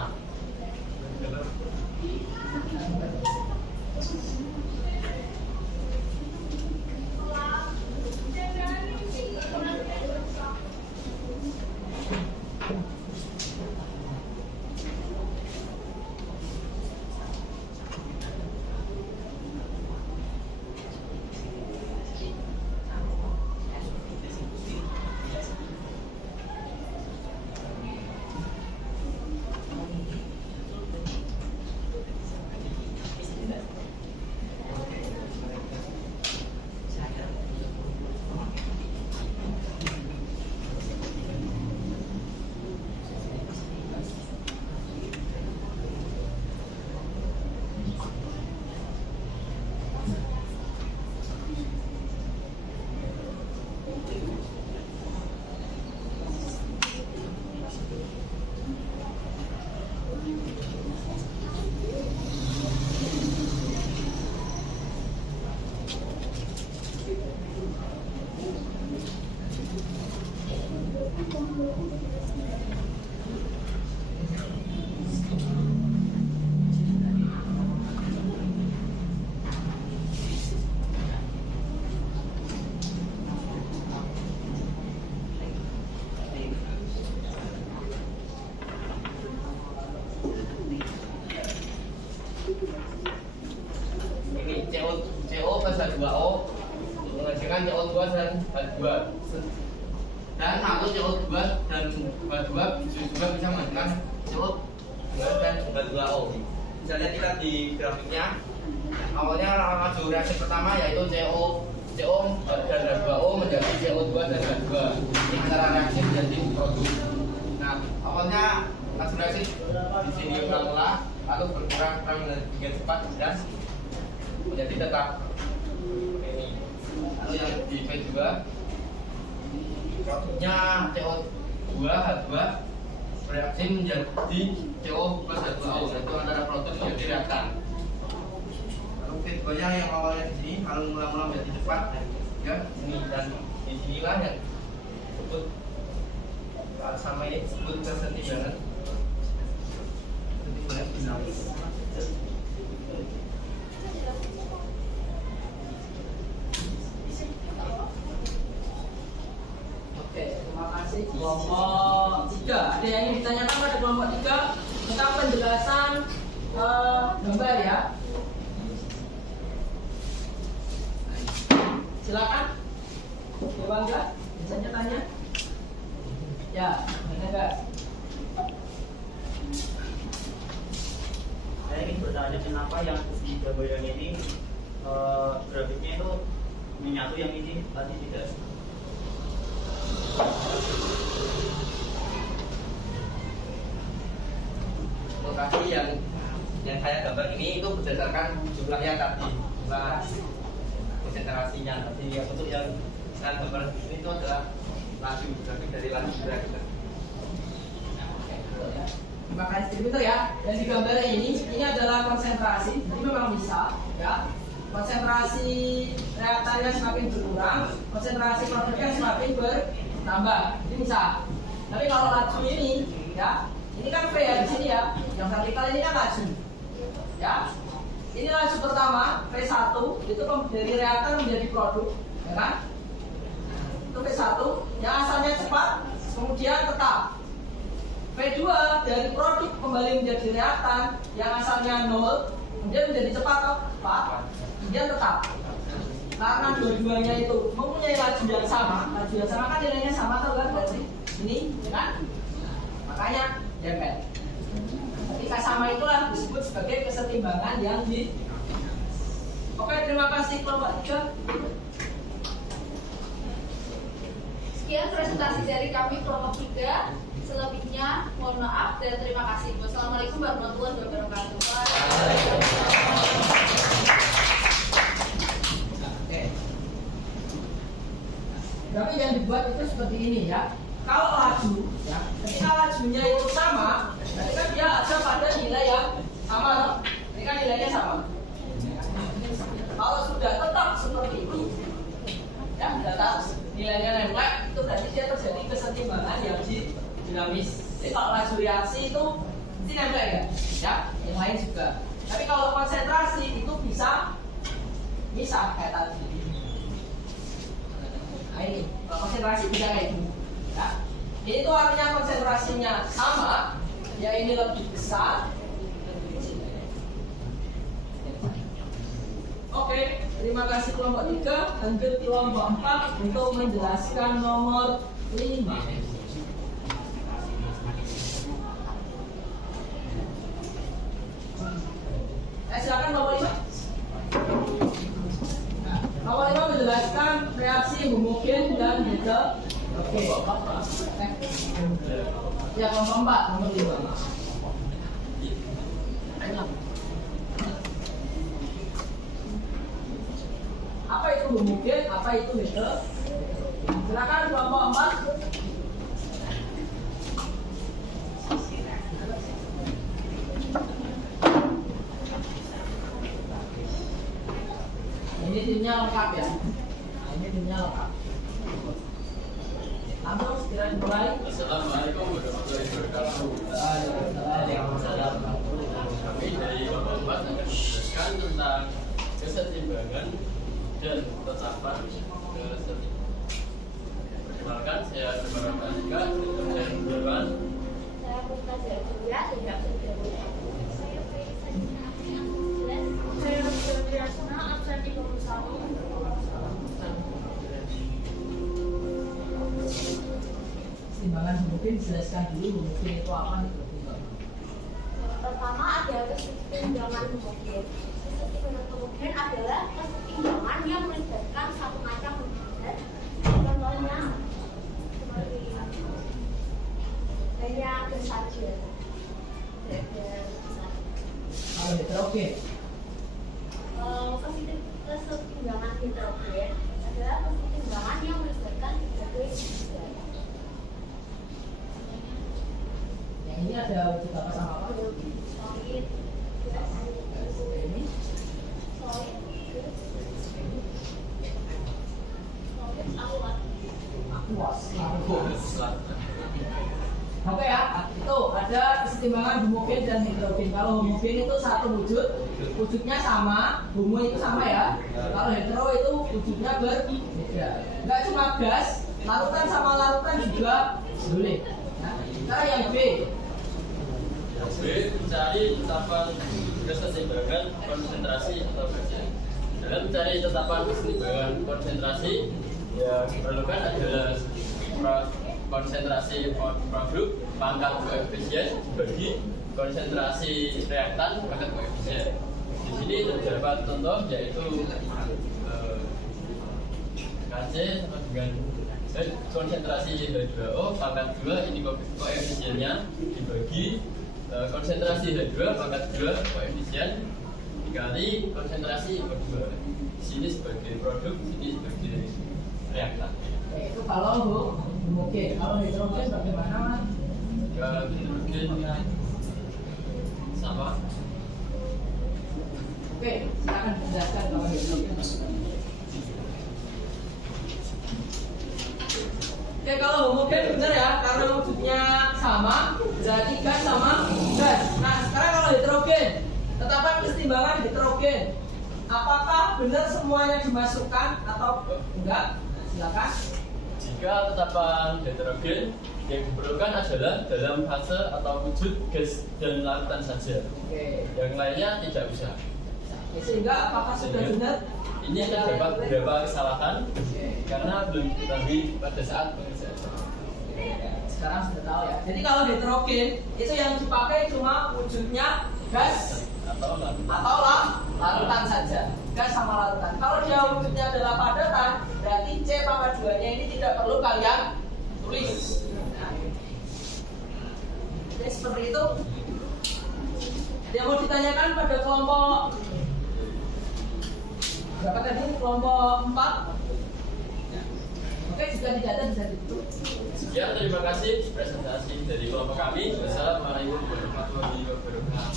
CO plus H2O menghasilkan CO2 dan H2, dan lalu CO2 dan H2 juga bisa menghasilkan CO2 dan H2O. Bisa lihat kita di grafiknya, awalnya laju reaksi pertama yaitu CO CO dan H2O menjadi CO2 dan H2. Ini antara reaksi menjadi produk. Nah, awalnya langsung reaksi di sini ulang-ulang, lalu berkurang dengan cepat dan menjadi tetap ini. Lalu yang di P2 produknya CO2 H2 bereaksi menjadi CO plus H2O, yaitu antara produk menjadi reaktan. Lalu P2 nya yang awalnya di sini lalu ulang-ulang menjadi cepat ya ini, dan di sinilah yang disebut sama ini disebut kesetimbangan dinamis. Oke, terima kasih. Kelompok 3. Ada yang ingin ditanyakan pada kelompok 3 tentang penjelasan gambar ya? Silakan. Coba enggak? Biasanya tanya. Ya, mana enggak? Saya ingin bertanya kenapa yang di gambar yang ini grafiknya itu menyatu, yang ini tadi tidak. Lokasi yang saya gambar ini itu berdasarkan jumlahnya tadi, jumlah konsentrasinya tadi. Yang untuk yang saya gambar ini itu adalah laju, grafik dari laju gerak kita. Terima kasih distributor ya. Dan di gambar ini adalah konsentrasi. Jadi memang bisa ya. Konsentrasi reaktannya semakin berkurang, konsentrasi produknya semakin bertambah. Ini bisa. Tapi kalau laju ini ya, ini kan P ya di sini ya. Yang vertikal ini kan laju. Ya. Ini laju pertama P1 itu dari reaktan menjadi produk, ya kan? Itu P1 yang asalnya cepat, kemudian tetap. P2 dari produk kembali menjadi reaktan yang asalnya 0, kemudian menjadi cepat kemudian tetap. Karena dua-duanya itu mempunyai laju yang sama kan nilainya sama atau kan berarti ini, ya kan? Makanya dempet. Ketika sama itulah disebut sebagai kesetimbangan yang di. Oke, terima kasih kelompok 3. Sekian presentasi dari kami kelompok 3. Selebihnya mohon maaf dan terima kasih. Wassalamualaikum warahmatullahi wabarakatuh. Oke. Tapi yang dibuat itu seperti ini ya. Kalau laju, ya, ketika lajunya itu sama, berarti kan dia ada pada nilai yang sama. Ini kan nilainya sama. Kalau sudah tetap seperti itu, ya tetap nilainya nempel, itu berarti dia terjadi kesetimbangan yang dinamis. Jadi kalau laju reaksi itu mesti nempel ya, yang lain juga. Tapi kalau konsentrasi itu bisa misah kayak tadi. Nah ini, kalau konsentrasi bisa kayak gini. Ya. Ini tuh artinya konsentrasinya sama, ya ini lebih besar. Oke, terima kasih kelompok 3. Lanjut kelompok 4 untuk menjelaskan nomor 5. Silakan nomor 5. Nomor 5 menjelaskan reaksi homogen dan heterogen. Oke. Ya, kelompok 4 nomor 5. Apa itu homogen? Apa itu heterogen? Silakan kelompok 4. Ini timnya lengkap ya. Nah, ini timnya lengkap. Langsung segera dimulai. Assalamualaikum warahmatullahi wabarakatuh. Kami dari kelompok 4 akan menjelaskan tentang kesetimbangan dan ketetapan kesetimbangan. Perkenalkan, saya Dewan Pratika dari Dewan. Saya Mumtazah Julia, tidak bergabung. Saya Rosel Triasna, absen 31. Kesetimbangan homogen dijelaskan dulu homogen itu apa nih? Pertama ada kesetimbangan homogen. heterogen adalah kesetimbangan yang melibatkan satu macam komponen. Contohnya seperti hanya gas saja. Kalau heterogen. Kesetimbangan heterogen adalah kesetimbangan yang melibatkan berbagai zat. Yang ini ada wujud apa sama apa? Solid, gas, Ini solid, gas, aquas. Oke ya, itu ada kesetimbangan homogen dan heterogen. Kalau homogen itu satu wujud, wujudnya sama, homo itu sama ya. Kalau hetero itu wujudnya berbeda. Enggak cuma gas, larutan sama larutan juga boleh. Nah, cara yang B. B. Mencari tetapan kesetimbangan konsentrasi atau bagian. Dalam mencari tetapan kesetimbangan konsentrasi, yang diperlukan adalah konsentrasi produk pangkat koefisien bagi konsentrasi reaktan pangkat koefisien. Di sini terdapat contoh yaitu Kc sama dengan konsentrasi H2O pangkat 2 ini koefisiennya dibagi konsentrasi H2 pangkat 2 koefisien dikali konsentrasi O2. Di sini sebagai produk, di sini sebagai reaktan. Itu kalau homogen. Kalau heterogen bagaimana, Mas? Kalau heterogen sama. Oke, silakan dijelaskan kalau heterogen. Oke, kalau homogen benar ya, karena wujudnya sama, berarti gas sama gas. Nah, sekarang kalau heterogen, tetapan kesetimbangan heterogen, apakah benar semuanya dimasukkan atau enggak? Silakan. Jika tetapan heterogen yang diperlukan adalah dalam fase atau wujud gas dan larutan saja. Oke. Yang lainnya tidak usah. Sehingga apakah sudah benar? Ini terdapat beberapa kesalahan karena belum diketahui pada saat pengerjaan. Sekarang sudah tahu ya. Jadi kalau heterogen itu yang dipakai cuma wujudnya gas Atau larutan saja. Gas sama larutan. Kalau dia wujudnya adalah padatan, berarti C pangkat 2-nya ini tidak perlu kalian tulis. Nah. Oke, seperti itu. Yang mau ditanyakan pada kelompok berapa tadi? Kelompok 4. Oke, jika tidak ada bisa ditutup. sekian, terima kasih presentasi dari kelompok kami. Wassalamualaikum warahmatullahi wabarakatuh.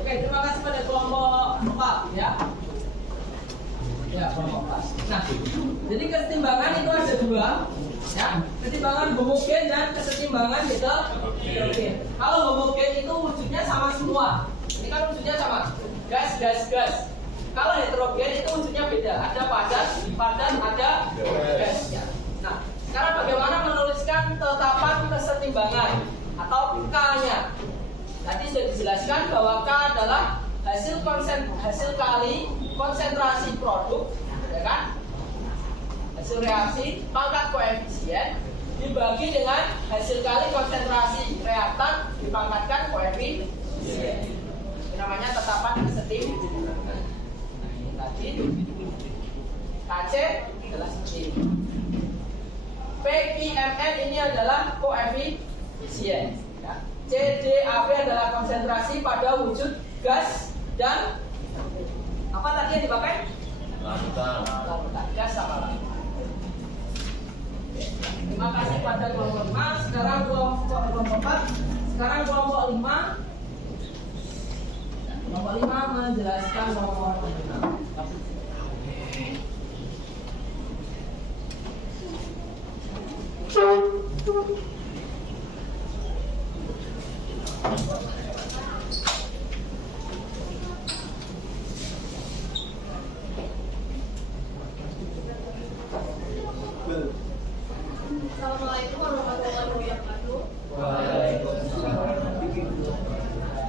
Oke, terima kasih pada kelompok 4 ya. Ya, kelompok 4. Nah, jadi kesetimbangan itu ada dua, ya. Kesetimbangan homogen dan kesetimbangan heterogen. Kalau homogen itu wujudnya sama semua. Ini kan wujudnya sama, gas, gas, gas. Kalau heterogen itu wujudnya beda. Ada padat, ada gas. Ya. Nah, sekarang bagaimana menuliskan tetapan kesetimbangan atau K-nya? Tadi sudah dijelaskan bahwa K adalah hasil kali konsentrasi produk, ya kan? Hasil reaksi pangkat koefisien dibagi dengan hasil kali konsentrasi reaktan dipangkatkan koefisien. Ini namanya tetapan kesetimbangan. Nah, ini tadi Kc adalah seperti ini. PIMN ini adalah koefisien. Ya. CDAP adalah konsentrasi pada wujud gas dan apa tadi yang dipakai? Larutan. Gas sama larutan. Terima kasih pada kelompok 5. Sekarang kelompok 4. Sekarang kelompok 5. Kelompok 5 menjelaskan nomor 6. Assalamualaikum warahmatullahi wabarakatuh.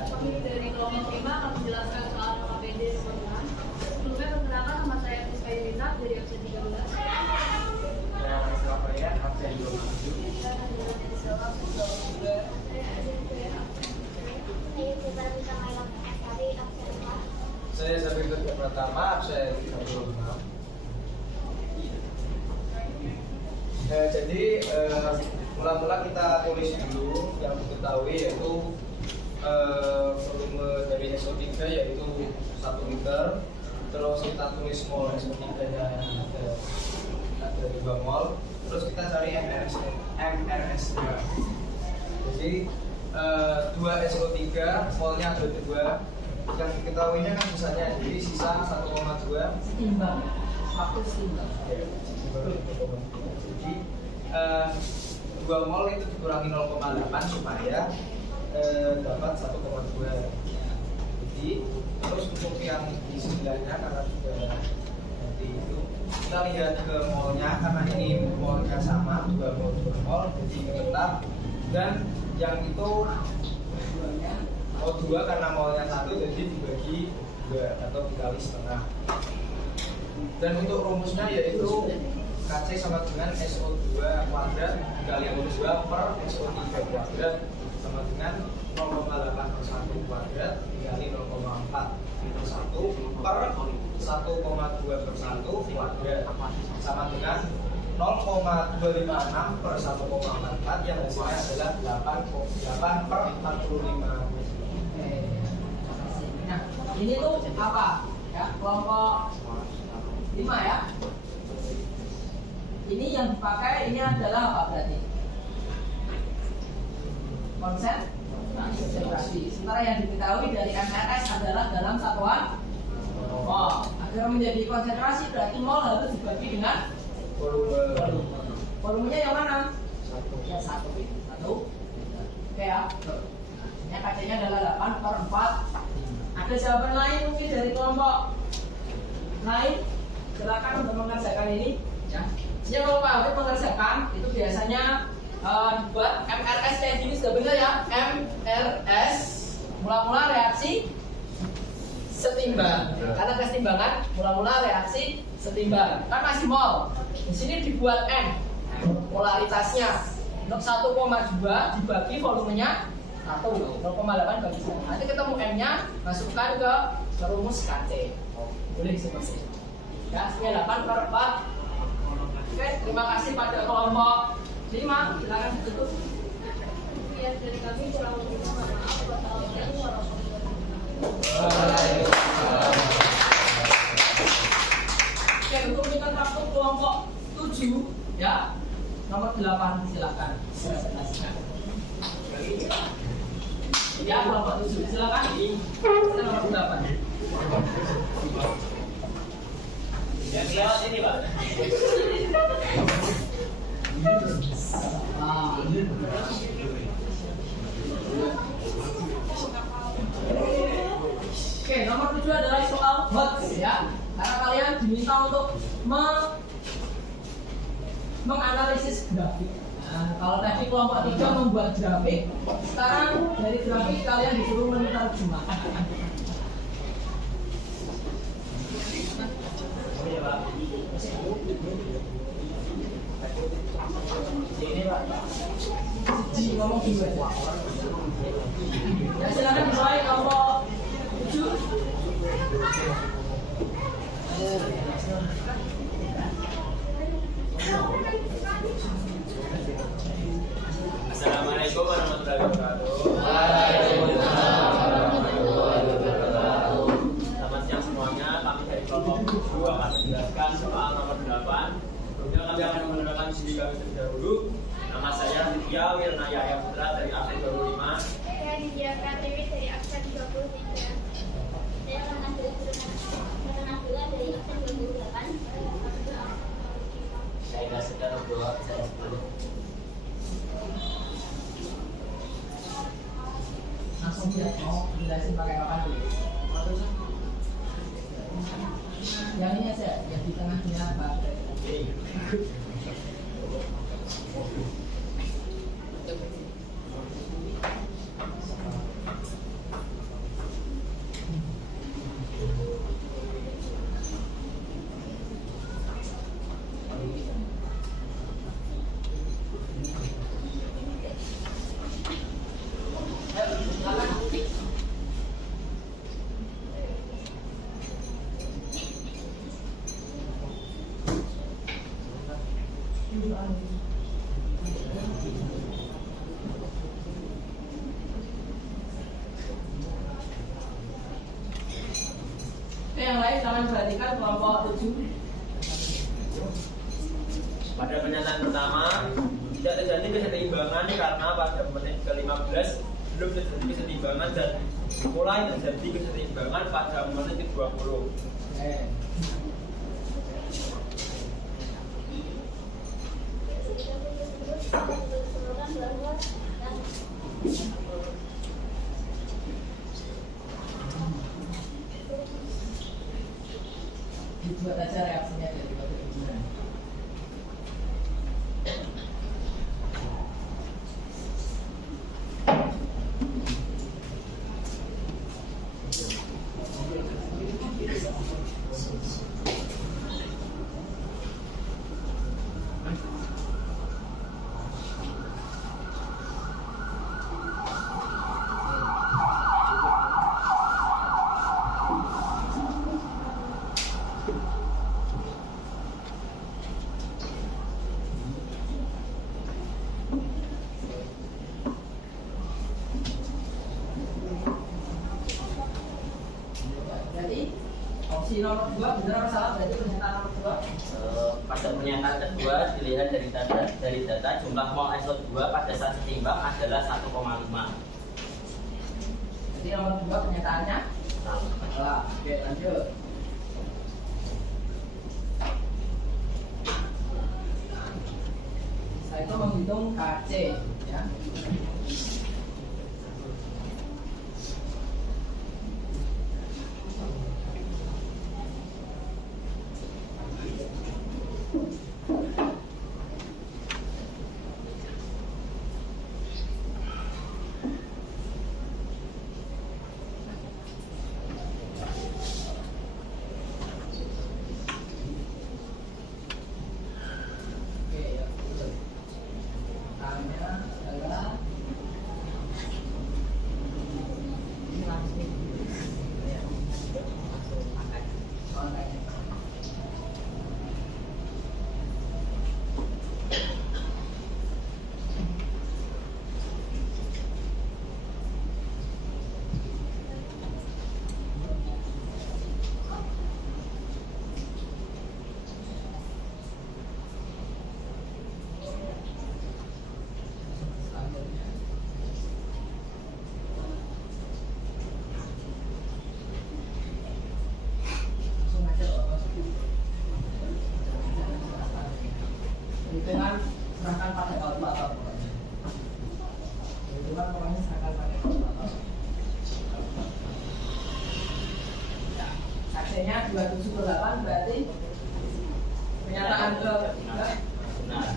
Kami dari kelompok 5 akan menjelaskan soal KPD sebenarnya. Sebelumnya perkenalkan nama saya Rizka Yulina dari absen 13. pertama absen 36. Jadi mula-mula kita tulis dulu yang diketahui yaitu volume dari SO3 yaitu 1 liter. Terus kita tulis mol SO3 nya ada 2 mol. Terus kita cari MRS nya. Jadi 2 SO3 molnya ada 2. Yang diketahuinya kan sisanya, jadi sisa 1,2 Setimbang. Waktu setimbang. Jadi 2 mol itu dikurangi 0,8 supaya dapat 1,2. Jadi terus untuk yang di sebelahnya karena sudah nanti itu kita lihat ke molnya karena ini molnya sama 2 mol jadi tetap, dan yang itu O2 karena molnya 1 jadi dibagi 2 atau dikali setengah. Dan untuk rumusnya yaitu Kc sama dengan SO2 kuadrat dikali O2 per SO3 kuadrat sama dengan 0,8 per 1 kuadrat dikali 0,4 per 1 per 1,2 per 1 kuadrat sama dengan 0,256 per 1,44 yang hasilnya adalah 8 per 45. Nah, ini tuh apa? Ya, kelompok 5 ya. Ini yang dipakai ini adalah apa berarti? Konsentrasi. Sementara yang diketahui dari MRS adalah dalam satuan mol. Agar menjadi konsentrasi berarti mol harus dibagi dengan volume. Volumenya yang mana? Ya 1. Oke ya. Ini KC-nya adalah 8 per 4. Ada jawaban lain mungkin dari kelompok lain? Silakan untuk mengerjakan ini. Ya. Jadi kalau Pak Afif mengerjakan itu biasanya dibuat MRS kayak gini, sudah benar ya? MRS mula-mula reaksi setimbang. Karena kesetimbangan mula-mula reaksi setimbang. Kan masih mol. Di sini dibuat M. Polaritasnya untuk 1,2 dibagi volumenya 0,8 bagi 1. Nanti ketemu M-nya, masukkan ke rumus KC. Boleh seperti itu. Ya, hasilnya 8 per 4. Oke, terima kasih pada kelompok 5. Silakan ditutup. Ya, dari kami kurang lebih mohon maaf. Wassalamualaikum warahmatullahi Waalaikumsalam. Oke, untuk kita waktu kelompok 7 ya. Nomor 8 silakan. Presentasikan. Ya, kelompok 7 silakan. Kita nomor 8. Yang lewat ini, Pak. Oke, nomor 7 adalah soal hot ya. Karena kalian diminta untuk menganalisis grafik. Nah, kalau tadi kelompok 3 membuat grafik, sekarang dari grafik kalian disuruh menerjemahkan. Ini Pak. Ngomong dulu aja. Ya silakan dimulai kelompok 7. Assalamualaikum warahmatullahi wabarakatuh. Waalaikumsalam warahmatullahi wabarakatuh. Selamat siang semuanya. Kami dari kelompok 7 akan menjelaskan soal nomor 8. Kemudian kami akan mengenalkan diri kami terlebih dahulu. Nama saya Ditya Wirnaya Putra dari absen 25. Saya Ditya Pratiwi dari absen 23. Saya Kanadula dari absen 28. Saya Dasar Doa saya 10. Langsung dia mau jelasin pakai apa dulu? Yang ini aja, yang di tengahnya Pak. Oke, yang lain jangan perhatikan kelompok 7. Pada pernyataan pertama, tidak terjadi kesetimbangan karena pada menit ke-15 belum terjadi kesetimbangan dan mulai terjadi kesetimbangan pada menit ke-20. Dibuat aja reaksinya dari batu kebunan. Berarti opsi nomor 2 benar apa salah? Berarti pernyataan nomor 2. Pada pernyataan kedua dilihat dari data jumlah mol SO2 pada saat setimbang adalah 1,5. Jadi nomor 2 pernyataannya salah. Oke, lanjut. Saya itu menghitung KC ya. Oke, ya. Tanya adalah ini langsung ya. Makanya. Hitungan serahkan pada kalkulator. Hitungan pokoknya serahkan pada kalkulator. Ya, saksinya 27/8 berarti pernyataan ke-3. Benar.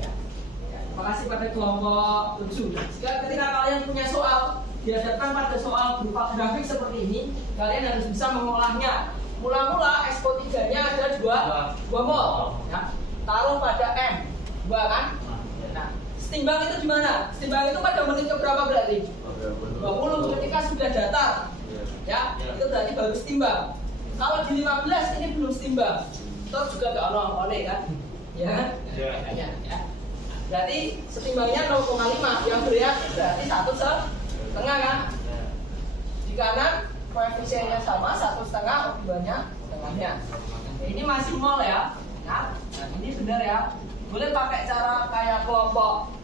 Ya. Terima kasih pada kelompok 7. Jika ketika kalian punya soal dihadapkan pada soal berupa grafik seperti ini, kalian harus bisa mengolahnya. Mula-mula SO3-nya ada 2 mol. Ya. Taruh pada M 2 kan? Nah, setimbang itu di mana? Setimbang itu pada menit ke berapa berarti? 20 ketika sudah datar. Ya, itu berarti baru setimbang. Kalau di 15 ini belum setimbang. Terus juga gak ono-ono kan? Ya kan? Ya. Berarti setimbangnya 0,5 yang berarti 1,5 kan? Di kanan koefisiennya sama 1,5, keduanya setengahnya. Ini masih mol ya. Nah, ini benar ya. Boleh pakai cara kayak kelompok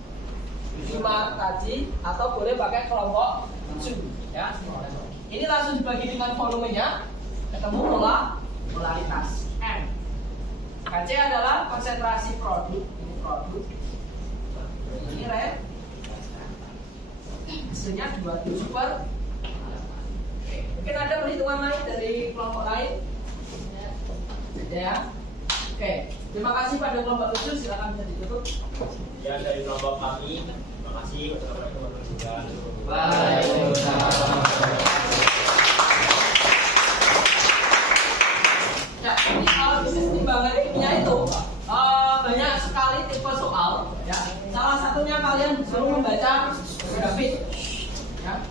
5 tadi atau boleh pakai kelompok 7 ya. Ini langsung dibagi dengan volumenya, ketemu polaritas M. KC adalah konsentrasi produk, ini produk. Ini red. Hasilnya 27 per. Mungkin ada perhitungan lain dari kelompok lain. Ada ya. Oke, terima kasih pada kelompok 7, silakan bisa ditutup. Ya, dari kelompok kami, terima kasih. Waalaikumsalam. Ya, ini kalau bisnis timbangan ilmiah itu banyak sekali tipe soal. Ya, salah satunya kalian disuruh membaca grafik. Ya,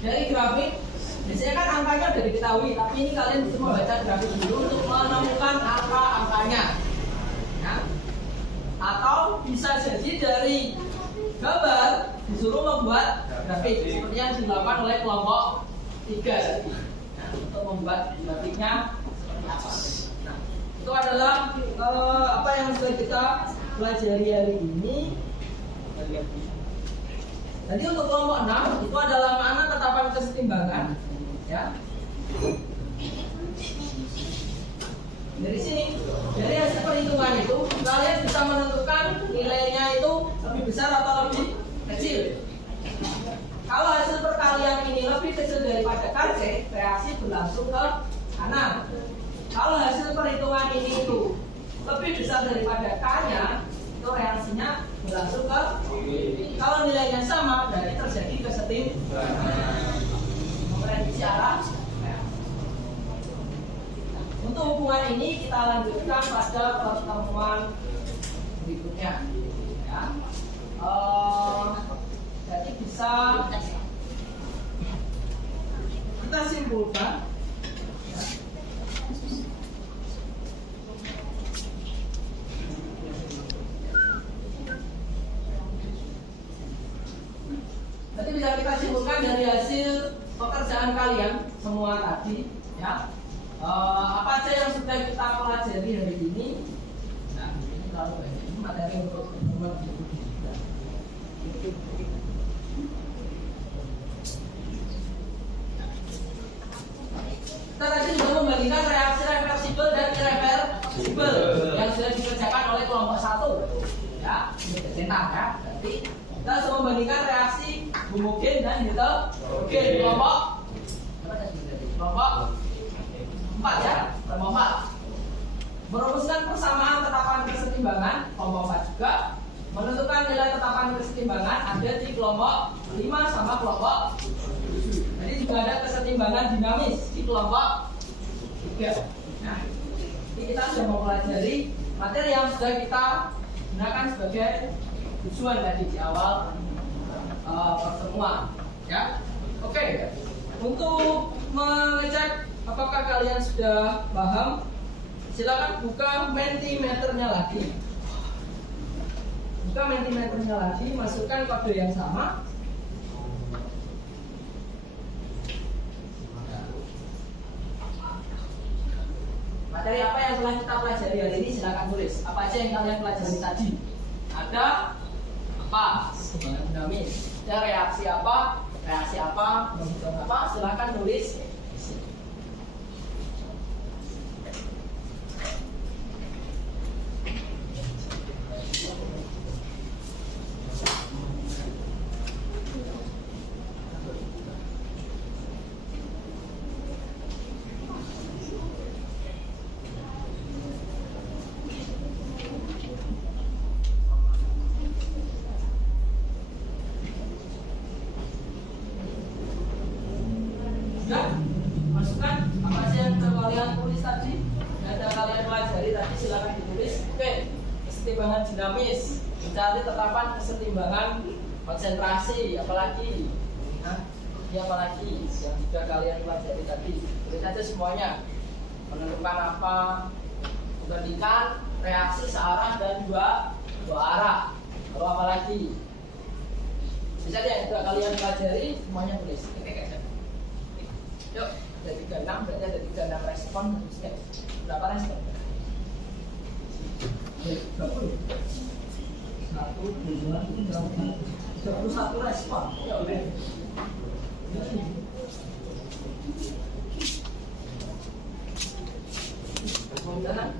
dari grafik. Biasanya kan angkanya sudah diketahui, tapi ini kalian bisa membaca grafik dulu untuk menemukan angka-angkanya. atau bisa jadi dari gambar disuruh membuat grafik seperti yang dilakukan oleh kelompok 3. Nah, untuk membuat grafiknya seperti apa? Nah, itu adalah apa yang sudah kita pelajari hari ini. Jadi untuk kelompok 6 itu adalah mana tetapan kesetimbangan, ya. Dari sini, dari hasil perhitungan itu, kalian bisa menentukan nilainya itu lebih besar atau lebih kecil. Kalau hasil perkalian ini lebih kecil daripada KC, reaksi berlangsung ke kanan. Kalau hasil perhitungan ini itu lebih besar daripada K-nya, itu reaksinya berlangsung ke kiri. Kalau nilainya sama, berarti terjadi kesetimbangan. Memprediksi arah. Untuk hubungan ini kita lanjutkan pada pertemuan berikutnya, ya. Jadi bisa kita simpulkan, ya. Jadi bisa kita simpulkan dari hasil pekerjaan kalian semua tadi, ya. Apa aja yang sudah kita pelajari hari ini? Nah, ini terlalu banyak materi untuk membuat kita tadi sudah membandingkan reaksi reversibel dan irreversibel yang sudah dikerjakan oleh kelompok 1, ya, cetak, ya. Berarti kita sudah membandingkan reaksi homogen dan heterogen kelompok 4, ya, kelompok 4. Merumuskan persamaan tetapan kesetimbangan kelompok 4 juga. Menentukan nilai tetapan kesetimbangan ada di kelompok 5 sama kelompok 7. Jadi juga ada kesetimbangan dinamis di kelompok 3. Nah, ini kita sudah mempelajari materi yang sudah kita gunakan sebagai tujuan tadi di awal pertemuan, ya. Oke. Untuk mengecek apakah kalian sudah paham, silakan buka Mentimeternya lagi. Buka Mentimeternya lagi, masukkan kode yang sama. Materi apa yang telah kita pelajari hari ini silakan tulis. Apa aja yang kalian pelajari tadi? Ada apa? Kesetimbangan dinamis. Ada reaksi apa? Reaksi apa? Apa? Silakan tulis. Masukkan apa aja yang kalian tulis tadi, yang kalian pelajari tadi, silakan ditulis. Oke, kesetimbangan dinamis, mencari tetapan kesetimbangan konsentrasi, apalagi, apalagi yang sudah kalian pelajari tadi, tulis aja semuanya. Menentukan apa, membandingkan reaksi searah dan dua arah, lalu apalagi, bisa deh yang sudah kalian pelajari semuanya tulis. Yuk, ada 36, berarti ada 36 respon. Berapa respon? 30. 31 respon. Ya udah. Kemudian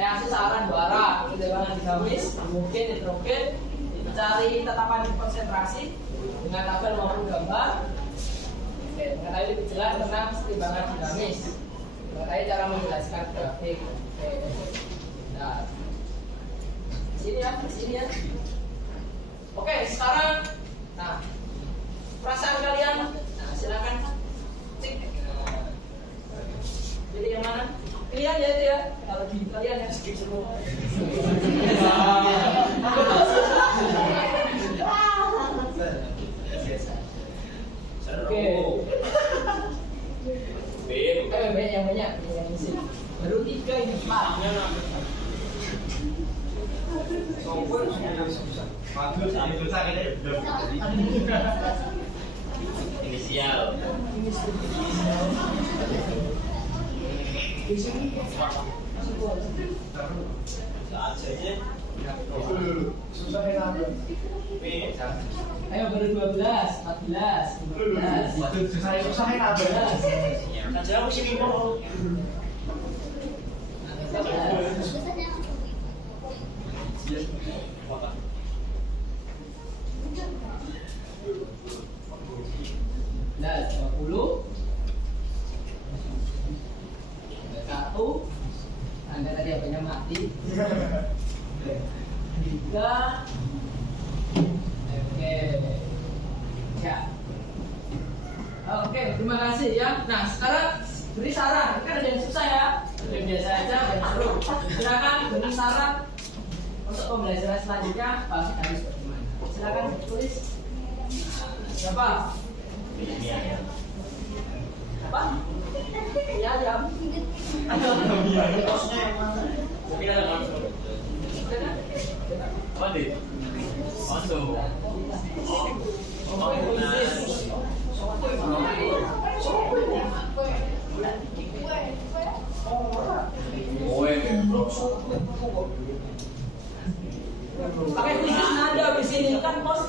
reaksi searah dua arah, kesetimbangan dinamis, mungkin heterogen, dicari tetapan konsentrasi dengan tabel maupun gambar. Oke, mengetahui lebih jelas tentang kesetimbangan dinamis, mengetahui cara menjelaskan grafik. Oke, nah, di sini ya. Oke, sekarang, nah, perasaan kalian, nah silakan mana? Pilihan ya itu ya. Kalau di kalian yang skip semua. Oke. Banyak yang banyak yang isi. Baru 3 ini 4. Inisial. Ayo baru 12, 14, 15. Kan saya mesti bingung. Nah, 20 1 Anda tadi apanya mati 3 Oke ya Oke, terima kasih ya. Nah, sekarang beri saran. Ini kan ada yang susah ya. Yang biasa aja, yang seru. Silakan beri saran untuk pembelajaran selanjutnya. Pasti harus bagaimana? Silakan tulis. Siapa? Apa? Ya, ya. Apa deh? Masuk. Pakai bisnis nada di sini kan bos.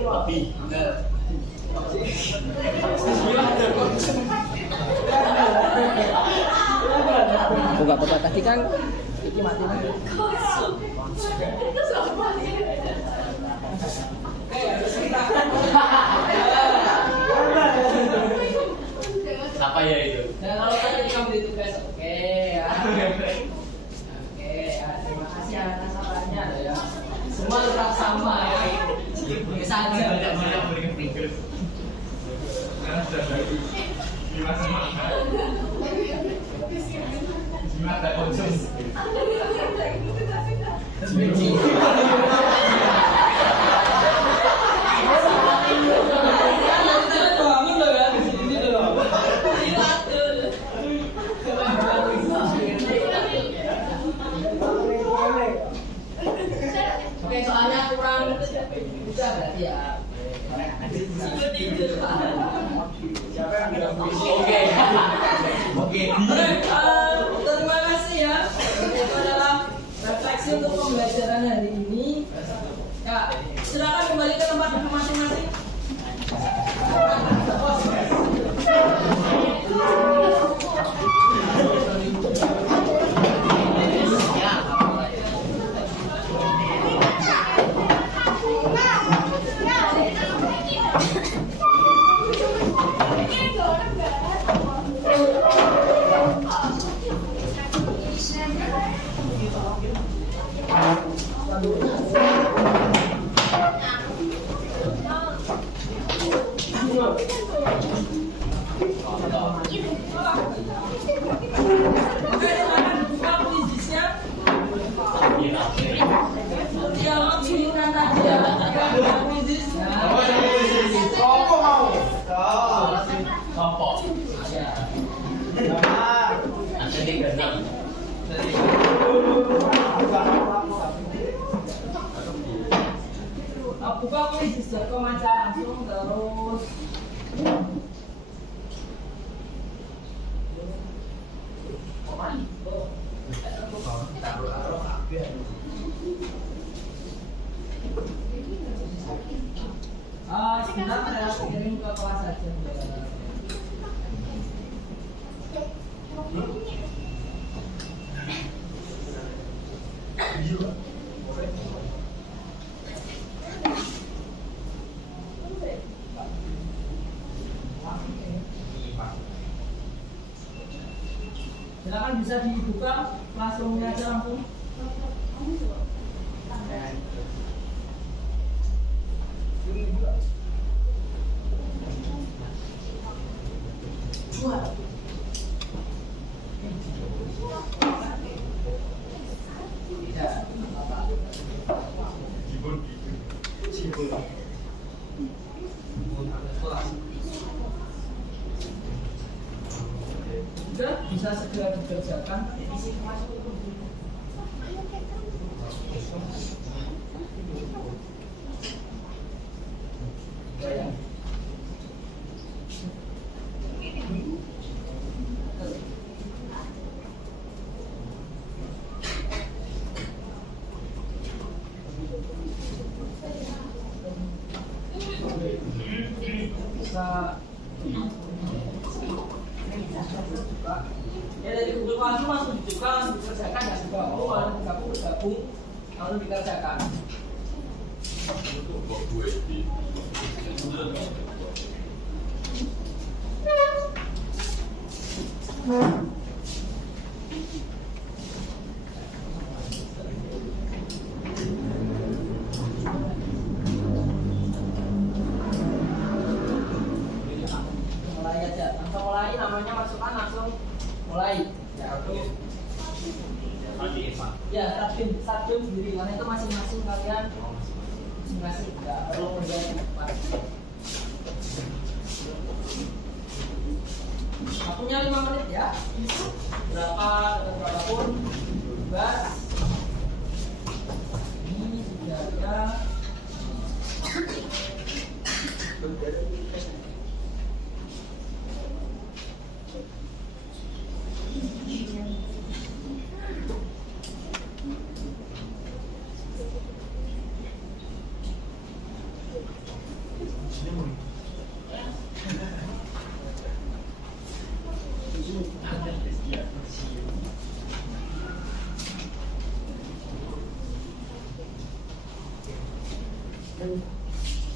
Tapi Buka tadi kan iki mati. apa ya itu? Dan kalau tadi kamu beri tugas, oke ya. Oke ya, terima kasih atas sarannya ya. Semua tetap sama ya. Bisa aja. Karena sudah bagi 5 semangat. 5 ada konsum. Oke, soalnya kurang bisa berarti ya. Oke. Terima kasih ya. Itu adalah refleksi untuk pembelajaran hari ini. Ya, silakan kembali ke tempat duduk masing-masing. Buka kuis Joko Manca langsung terus. Sebentar saya kirim ke kelas saja. Silakan bisa dibuka classroom-nya aja langsung. Sudah bisa segera dikerjakan. Ya dari Google Classroom langsung dibuka, langsung dikerjakan ya sudah. Oh, lalu bergabung, lalu dikerjakan. Mulai aja, langsung mulai, namanya masukkan langsung mulai. Ya, start game sendiri, karena itu masing-masing kalian masing-masing nggak perlu menjadi cepat. Waktunya 5 menit ya. Berapapun bebas. Ini sudah ada.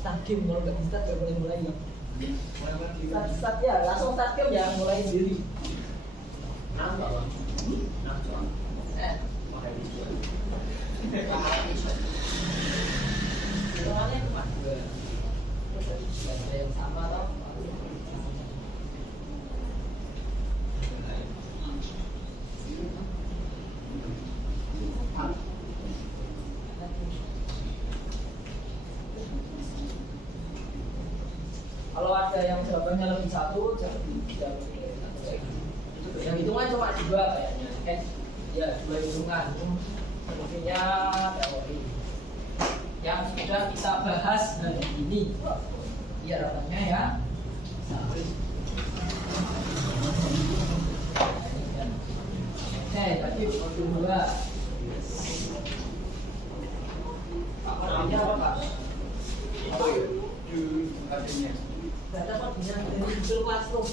Start game, kalau nggak start nggak boleh mulai ya. Start ya, langsung start game ya, mulai sendiri. Hitungannya cuma 2. Terus ada yang sama tau. Kalau ada yang jawabannya lebih satu, jangan yang hitungan cuma 2 kayaknya. Ya 2 hitungan. Selebihnya teori. Yang sudah kita bahas hari ini. Ya harapannya ya. Oke, tadi modul 2. Apa namanya apa Pak? Itu ya, di katanya. Gak dapat bilang dari Google Classroom.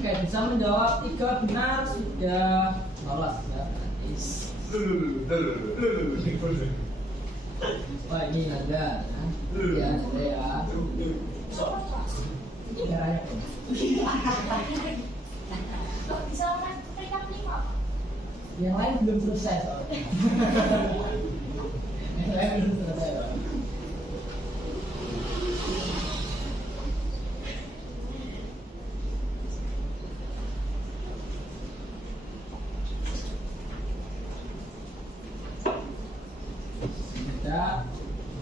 Oke, bisa menjawab 3 benar sudah lolos ya. Wah ini ada. Ya ada ya. Ini caranya. Kok bisa main peringkat 5? Yang lain belum selesai soalnya. Yang lain belum selesai soalnya.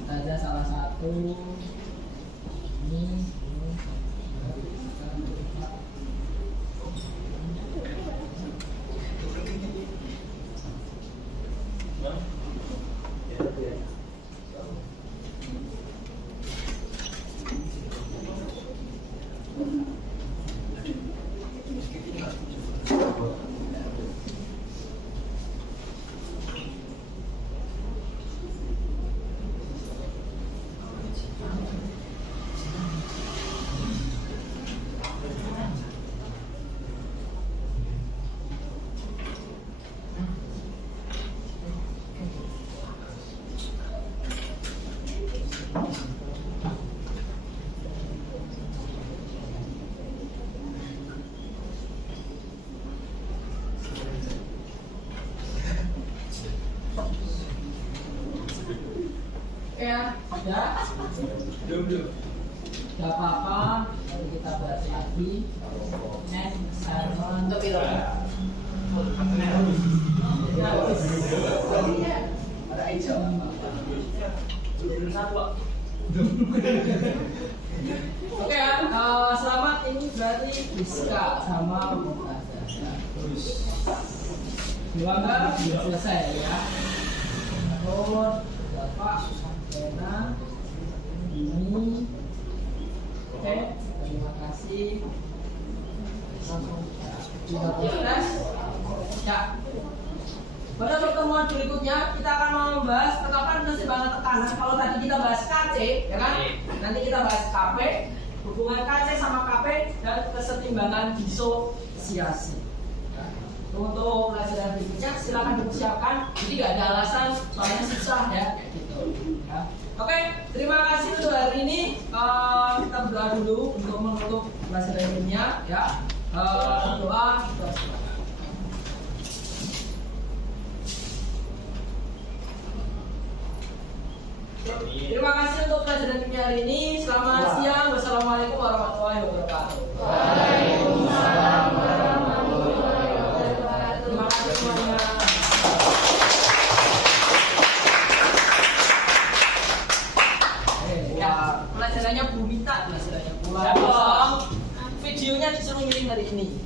Ada salah satu ini ya, ada. Belum. Gak apa-apa, nanti kita bahas lagi. Next, untuk itu. Ada hijau. Oke ya, selamat. Ini berarti Rizka sama Mumtazah. Dua belum selesai ya. Terus Bapak Sena ini. Oke, terima kasih. Sudah proses. Ya. Pada pertemuan berikutnya kita akan membahas tekapan keseimbangan tekanan. Kalau tadi kita bahas KC, ya kan? Nanti kita bahas KP, hubungan KC sama KP dan kesetimbangan disosiasi. Untuk pelajaran berikutnya silakan dipersiapkan. Jadi nggak ada alasan, soalnya susah ya, kayak gitu. Ya. Oke, terima kasih untuk hari ini. Kita berdoa dulu untuk menutup pelajaran ini ya. Doa. Terima kasih untuk pelajaran kimia hari ini. Selamat siang. Wassalamualaikum warahmatullahi wabarakatuh. Waalaikumsalam warahmatullahi wabarakatuh. Terima kasih semuanya. Ya, pelajarannya Bu Mita, pelajarannya pulang. Videonya disuruh ngirim dari ini.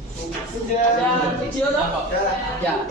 Sudah. Ada video toh? Ya.